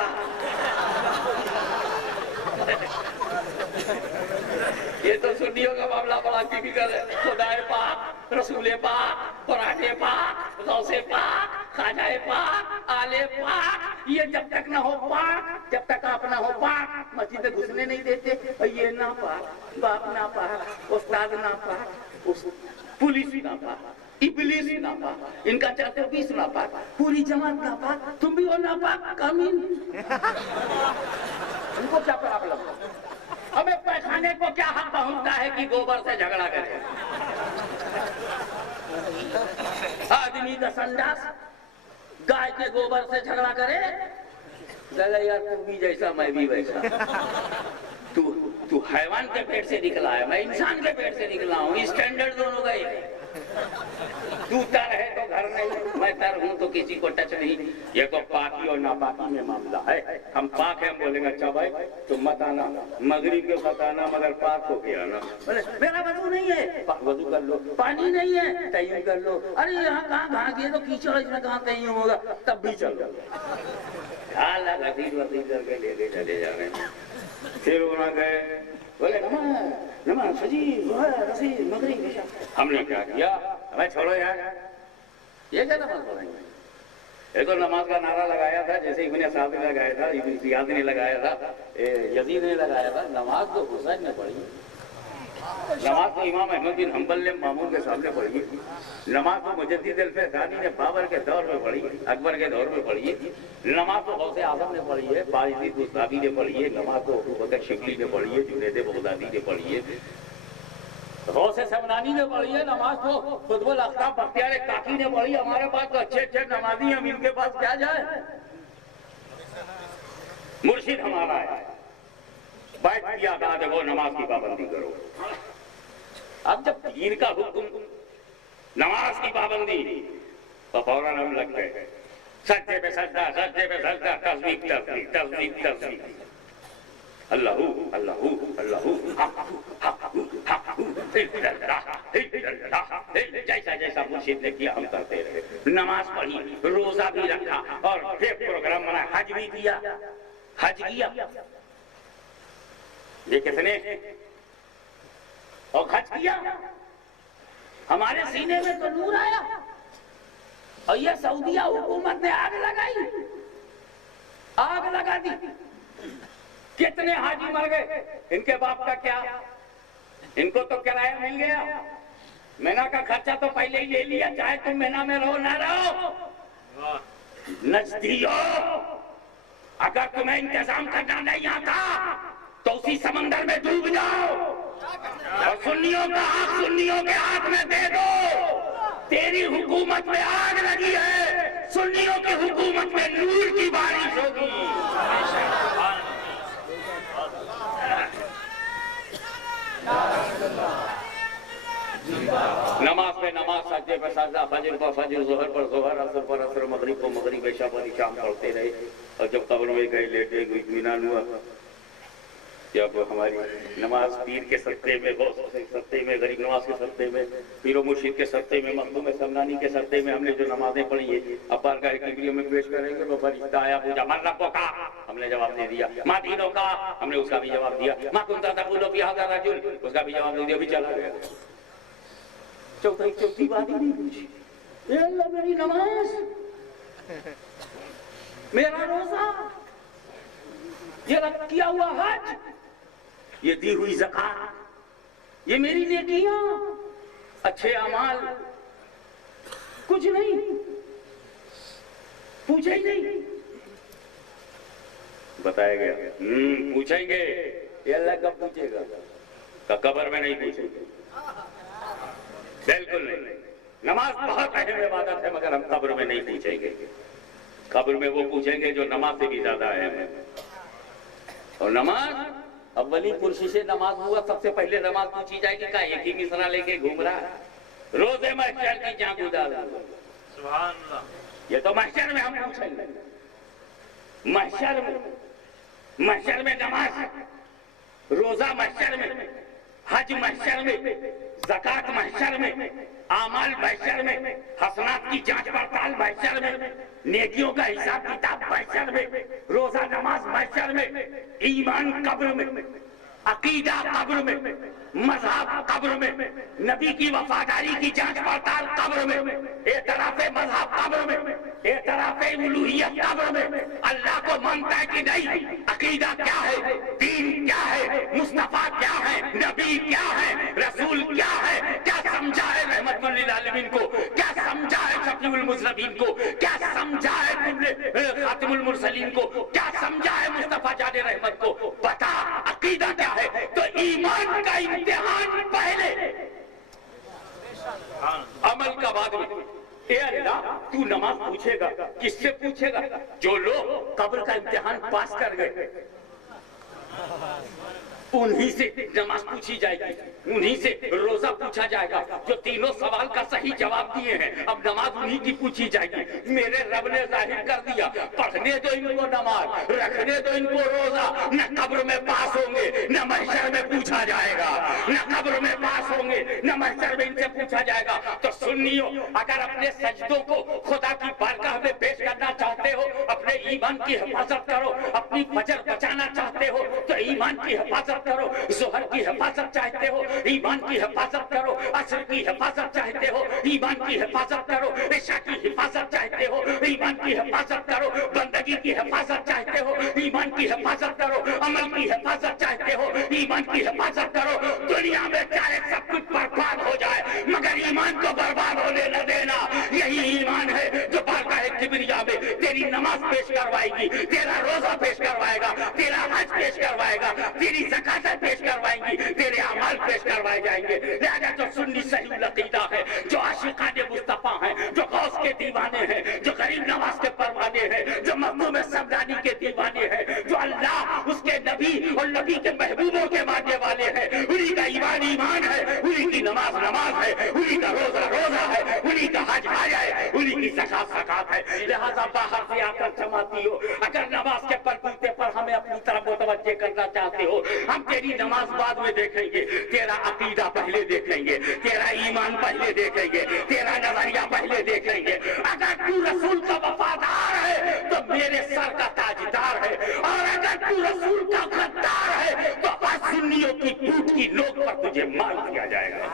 ये तो सुन्नियों का मामला बड़ा टिपिकल है। खुदाए पाक, रसूले पाक, पराठे पाक, गौसे पाक, खाजाए पाक, आले पाक, ये जब तक ना हो पाक, जब तक आप ना हो पाक मस्जिद में घुसने नहीं देते। ये ना पाक, बाप ना पाक, उस्ताद ना पाक, पुलिस ना पाक, इब्लीस ना पाक, इनका 420 ना पाक, पूरी जमात ना पाक, तुम भी हो ना पाक कामीन। उनको क्या प्रॉब्लम? हमें पैखाने को क्या हक पहुंचता है कि गोबर से झगड़ा करे? आदमी का संडास गाय के गोबर से झगड़ा करे? यार तू भी जैसा मैं भी वैसा। तू हैवान के पेट से निकला है, मैं इंसान के पेट से निकला हूँ, स्टैंडर्ड दोनों का एक। तू तर है तो घर नहीं, मैं तर हूँ तो किसी को टच नहीं। ये तो पाकी और नापाकी में मामला है। हम पाक है, हम बोलेंगे अच्छा भाई तुम मत आना, मगरिब के वक्त आना, मगर पाक हो के आना। बोले मेरा वजू नहीं है, वजू कर लो। पानी नहीं है, तय्युम कर लो। अरे यहाँ कहाँ घास गए तो कीचड़, इसमें कहाँ तय्युम होगा, तब भी चलो। घसीट करके ले चले जा रहे हैं। फिर वहाँ गए, बोले नमाज फजीर ज़ोहर असर मगरिब इशा। हमने क्या किया, हमें छोड़ो यार, ये क्या नमाज पढ़ेंगे। ये तो नमाज का नारा लगाया था, जैसे इब्ने साद ने लगाया था, इब्न जियाद ने लगाया था, यजीद ने लगाया था। नमाज तो हुसैन ने पढ़ी, नमाज तो इमाम अहमद बिन हंबल ने मामून के सामने पढ़ी, नमाज तो मुजद्दिद अल-फ़सानी ने बाबर के दौर में पढ़ी, अकबर के दौर में पढ़ी, नमाज तो गौसे आज़म ने पढ़ी है, बायज़ीद बुस्तामी ने पढ़ी है, नमाज तो अबू बकर शिबली ने पढ़ी है, जुनैद बगदादी ने पढ़ी है, गौसे समनानी ने पढ़ी है। नमाज तो कुतुबुल अक़ताब बख्तियार काकी ने पढ़ी। हमारे पास तो अच्छे अच्छे नमाजी हैं, इनके पास क्या जाए। मुर्शिद हमारा है, बैठ किया कहा देखो नमाज की पाबंदी करो। अब जब दीन का हुक्म, नमाज की पाबंदी, तो फौरन हम लग गए सज्जे पे सजदा, सज्जे पे सजदा, तस्बीह तस्बीह तस्बीह तस्बीह, अल्लाहू अल्लाहू अल्लाहू जैसा जैसा मुर्शिद ने किया हम करते रहे। नमाज पढ़ी, रोजा भी रखा और फिर प्रोग्राम बना, हज भी किया, हज किया। ये कितने और हज किया, हमारे सीने में तो नूर आया। और ये सऊदिया हुकूमत ने आग लगाई, आग लगा दी। कितने हाजी मर गए, इनके बाप का क्या, इनको तो किराया मिल गया, महीना का खर्चा तो पहले ही ले लिया, चाहे तुम महीना में रहो ना रहो। नजदीक अगर तुम्हें इंतजाम करना नहीं आता तो उसी समंदर में डूब जाओ और सुन्नियों का हक सुन्नियों के हाथ में दे दो। तेरी हुकूमत में आग लगी है, सुन्नियों की हुकूमत में नूर की बारिश होगी। नमाज पे नमाज, सज्जे पे सजदा, फजर पर फजर, जोहर पर जोहर, असर पर असर, मगरिब को मगरिब, इशा पर इशा पढ़ते रहे। और जब कब्र में गए लेटे, इत्मीनान हुआ। जब हमारी नमाज पीर के सत्ते में, गौस के सत्ते में, गरीब नवाज के सत्ते में, पीरो मुर्शिद के सत्ते में, मखदूम समनानी के सत्ते में हमने जो नमाजें पढ़ी है, अब बारगाह किबरिया में पेश करेंगे। वो फरिश्ता आया, पूछा मन रब्बो का, हमने जवाब दे दिया। मां दीनो का, हमने उसका भी जवाब दिया। मां कुंता तक़ूलु फी हाज़ा रजुल, उसका भी जवाब दे दिया, भी चला गया। चौथी बात ही नहीं पूछी। ये अल्लाह, मेरी नमाज, मेरा रोजा, ये रब किया हुआ हज, ये दी हुई ज़कात, ये मेरी नेकियां, अच्छे अमाल, कुछ नहीं पूछे ही नहीं। बताया गया पूछेंगे, ये अल्लाह कब पूछेगा, कब्र में नहीं पूछेंगे, बिल्कुल नहीं। नमाज बहुत अहम इबादत है, मगर हम कब्र में नहीं पूछेंगे। कब्र में वो पूछेंगे जो नमाज से भी ज्यादा अहम है। और नमाज, अव्वली कुर्सी से नमाज हुआ, सबसे पहले नमाज पूछी जाएगी। का एक ही मिसरा लेके घूम रहा है, रोजे महशर की जान गुजार। सुभान अल्लाह, ये तो महशर में हम पूछेंगे। महशर में नमाज, रोजा महशर में, हज महशर में, ज़कात महशर में, आमाल महशर में, हसनात की जांच पड़ताल महशर में, नेकियों का हिसाब किताब महशर में, रोजा नमाज महशर में, ईमान कब्र में, अकीदा कब्र में, मज़हब कब्र में, नबी की वफादारी की जांच पड़ताल कब्र में, एतराफ़े मज़हब कब्र में, एतराफ़े उलूहियत कब्र में, अल्लाह को मानता है कि नहीं, अकीदा क्या है, दीन क्या है, मुस्तफा क्या है, नबी क्या है, रसूल क्या है, क्या समझा है रहमतुल लिल आलमीन को, क्या समझा है शफीउल मुज़नबीन को, क्या समझा है खातिमुल मुरसलीन को, क्या समझा है मुस्तफा जाने रहमत को। बता अकीदा क्या है। तो ईमान का इम्तिहान पहले, अमल का बाद में। ए अल्लाह, तू नमाज पूछेगा, किससे पूछेगा? जो लोग कब्र का इम्तिहान पास कर गए। उन्हीं से नमाज पूछी जाएगी, उन्हीं से रोजा पूछा जाएगा जो तीनों सवाल का सही जवाब दिए हैं। अब नमाज उन्हीं की पूछी जाएगी। मेरे रब ने जाहिर कर दिया, पढ़ने दो इनको नमाज, रखने दो इनको रोजा, न कब्र में पास होंगे न महशर में पूछा जाएगा, न कब्र में पास होंगे न महशर में इनसे पूछा जाएगा। तो सुन्नियों, अगर अपने सजदों को खुदा की बारगाह में पेश करना चाहते हो, अपने ईमान की हिफाजत करो, अपनी फजर बचाना चाहते हो तो ईमान की हिफाजत करो, ज़ोहर की हिफाजत चाहते हो ईमान की हिफाजत करो, असर की हिफाजत चाहते हो ईमान की हिफाजत करो, इशा की हिफाजत चाहते हो ईमान की हिफाजत करो, बंदगी की हिफाजत चाहते हो ईमान की हिफाजत करो, अमल की हिफाजत चाहते हो ईमान की हिफाजत करो। दुनिया में चाहे सब कुछ बर्बाद हो जाए मगर ईमान को बर्बाद होने न देना। यही ईमान है जो बारगाह किबरिया में तेरी नमाज पेश करवाएगी, तेरा रोजा पेश करवाएगा, तेरा हज पेश करवाएगा, तेरी ज़कात पेश करवाएंगी, तेरे अमाल पेश करवाए जाएंगे। लिहाजा जो सुन्नी सही अकीदा है, जो आशिकाने मुस्तफा हैं, जो गौस के दीवाने हैं, जो गरीब नवाज के परवाने हैं, जो महबूब समदानी के दीवाने हैं, जो अल्लाह उसके नबी और नबी के महबूबों के मानने वाले हैं, उन्हीं का ईमान ईमान है, उन्हीं की नमाज नमाज है, उन्हीं का रोजा रोजा है, उन्हीं का हज हज है, उन्हीं की ज़कात ज़कात है। लिहाजा बाहर से आकर जमाती हो, अगर नमाज के बलबूते पर हमें अपनी तरफ मुतवज्जे करना चाहते हो, हम तेरी नमाज बाद में देखेंगे, तेरा अकीदा पहले देखेंगे, तेरा ईमान पहले देखेंगे, तेरा नजरिया पहले देखेंगे। अगर तू रसूल का वफादार है तो मेरे सर का ताजदार है, और अगर तू रसूल का गद्दार है तो बस सुन्नियों की बूट की नोक पर तुझे मार दिया जाएगा।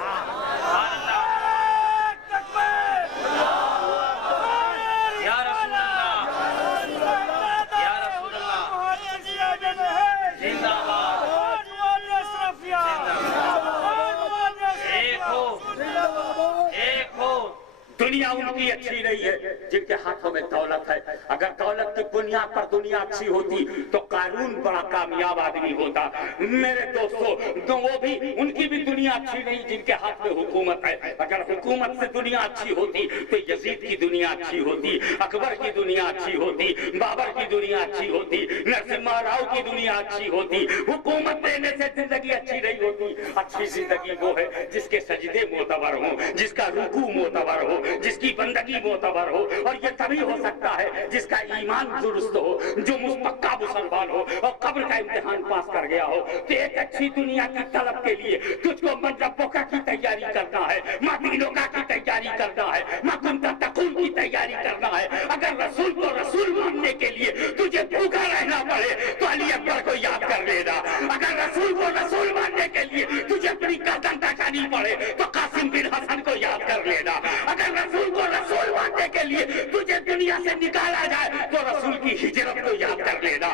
दुनिया उनकी अच्छी नहीं है जिनके हाथों में दौलत है। अगर दौलत की बुनियाद पर दुनिया अच्छी होती तो कारून बड़ा कामयाब आदमी होता। मेरे दोस्तों, तो वो भी उनकी भी दुनिया अच्छी नहीं जिनके हाथ में हुकूमत है। अगर हुकूमत से दुनिया अच्छी होती तो यजीद की दुनिया अच्छी होती, अकबर की दुनिया अच्छी होती, बाबर की दुनिया अच्छी होती, नरसिम्हा राव की दुनिया अच्छी होती। हुकूमत देने से जिंदगी अच्छी नहीं होती। अच्छी जिंदगी वो है जिसके सजदे मोतबर हो, जिसका रुकू मोतबर हो, जिसकी बंदगी मोतबर हो, और ये तभी हो सकता है जिसका ईमान दुरुस्त हो, जो मुस्तक्का मुसलमान हो और कब्र का इम्तिहान पास कर गया हो। तो एक अच्छी दुनिया की तलब के लिए तुझको मंजबोका की तैयारी करना है, मदीनोका की तैयारी करना है, मकुंता तकुन की तैयारी करना है। अगर रसूल को रसूल मानने के लिए तुझे भूखा रहना पड़े तो अली अकबर को याद कर लेना। अगर रसूल को रसूल मानने के लिए तुझे अपनी गर्दन टकानी पड़े तो कासिम बिन हसन को याद कर लेना। अगर रसूल को रसूल मानने के लिए तुझे दुनिया से निकाला जाए तो रसूल की हिजरत को याद कर लेना।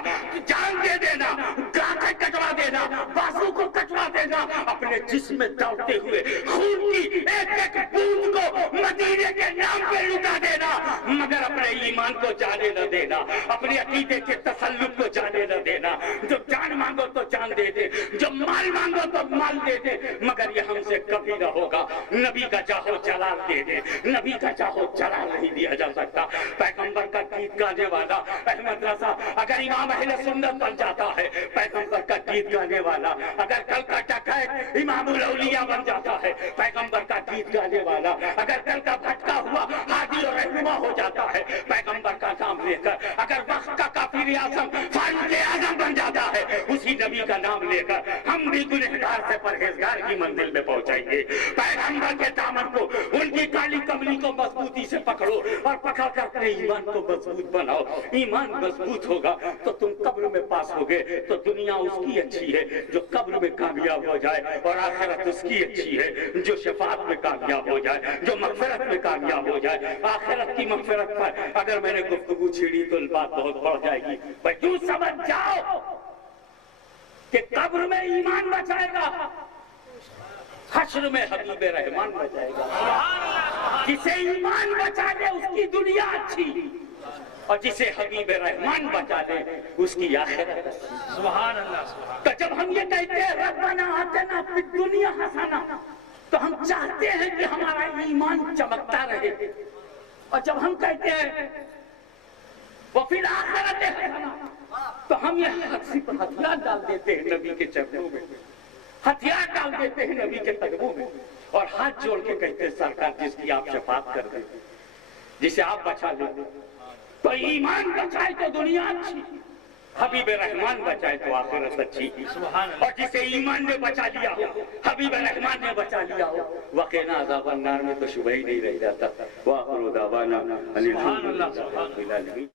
जान दे देना, गांठें कटवा देना, बाजू को कटवा देना, अपने जिस्म में दौड़ते हुए खून की एक एक बूंद को मदीने के नाम पे लुटा देना, मगर अपने ईमान को जाने न देना, अपने अकीदे के तसल्लुक को जाने न देना। जो जान मांगो तो जान दे दे, जो माल मांगो तो माल दे दे, मगर ये हमसे कभी न होगा। नबी का चाहो जलाल दे दे, नबी का चाहो जलाल नहीं दिया जा सकता। पैगंबर का गीत गाने वाला अहमद रजा अगर इमाम अहले सुन्नत बन जाता है, पैगंबर का गीत गाने वाला अगर कल का डकैत इमामुल औलिया बन जाता है, पैगंबर का गीत गाने वाला अगर कल का भटका हुआ हादी और रहनुमा हो जाता है, पैगंबर का नाम लेकर अगर वक्त का काफिर आजम फारूक आजम बन जाता है, उसी नबी का नाम लेकर हम भी गुनहगार से परहेजगार की मंजिल में पहुंचाएंगे। पैगंबर के दामन को, उनकी काली कमली को मजबूती से पकड़ो और पकड़ कर अपने ईमान को मजबूत बनाओ। ईमान मजबूत होगा तो तुम कब्र में पास होगे तो दुनिया उसकी अच्छी है जो कब्र में कामयाब हो जाए, और आखिरत उसकी अच्छी है जो शफाअत में कामयाब हो जाए, जो मगफिरत में कामयाब हो जाए। आखिरत की मगफिरत पर अगर मैंने गुफ्तगू छेड़ी तो बात बहुत बढ़ जाएगी। भाई तू समझ जाओ कि कब्र में ईमान बचाएगा, हश्र में हबीब रहमान बचाएगा। जिसे ईमान बचा दे उसकी दुनिया अच्छी, और जिसे हबीब रहमान बचा दे उसकी आखिरत अच्छी। सुभान अल्लाह। तो जब हम ये कहते हैं रब्बना आतिना फिद दुनिया हसना, तो हम चाहते हैं कि हमारा ईमान चमकता रहे। और जब हम कहते हैं वो फिर आखिरत हसना, तो हम ये हथियार डाल देते हैं नबी के चरणों में, हथियार डाल देते हैं नबी के कदमों में और हाथ जोड़ के कहते हैं सरकार जिसकी आप शफाअत कर दे, जिसे आप बचा ले, तो ईमान बचाए तो दुनिया अच्छी, हबीब रहमान बचाए तो आखिरत अच्छी। और जिसे ईमान ने बचा लिया हो, हबीब रहमान ने बचा लिया हो, वक़ीना अज़ाबन नार में तो शुबह ही नहीं रह जाता। वाखिरु दावाना अनिल हम्दुलिल्लाहि रब्बिल आलमीन।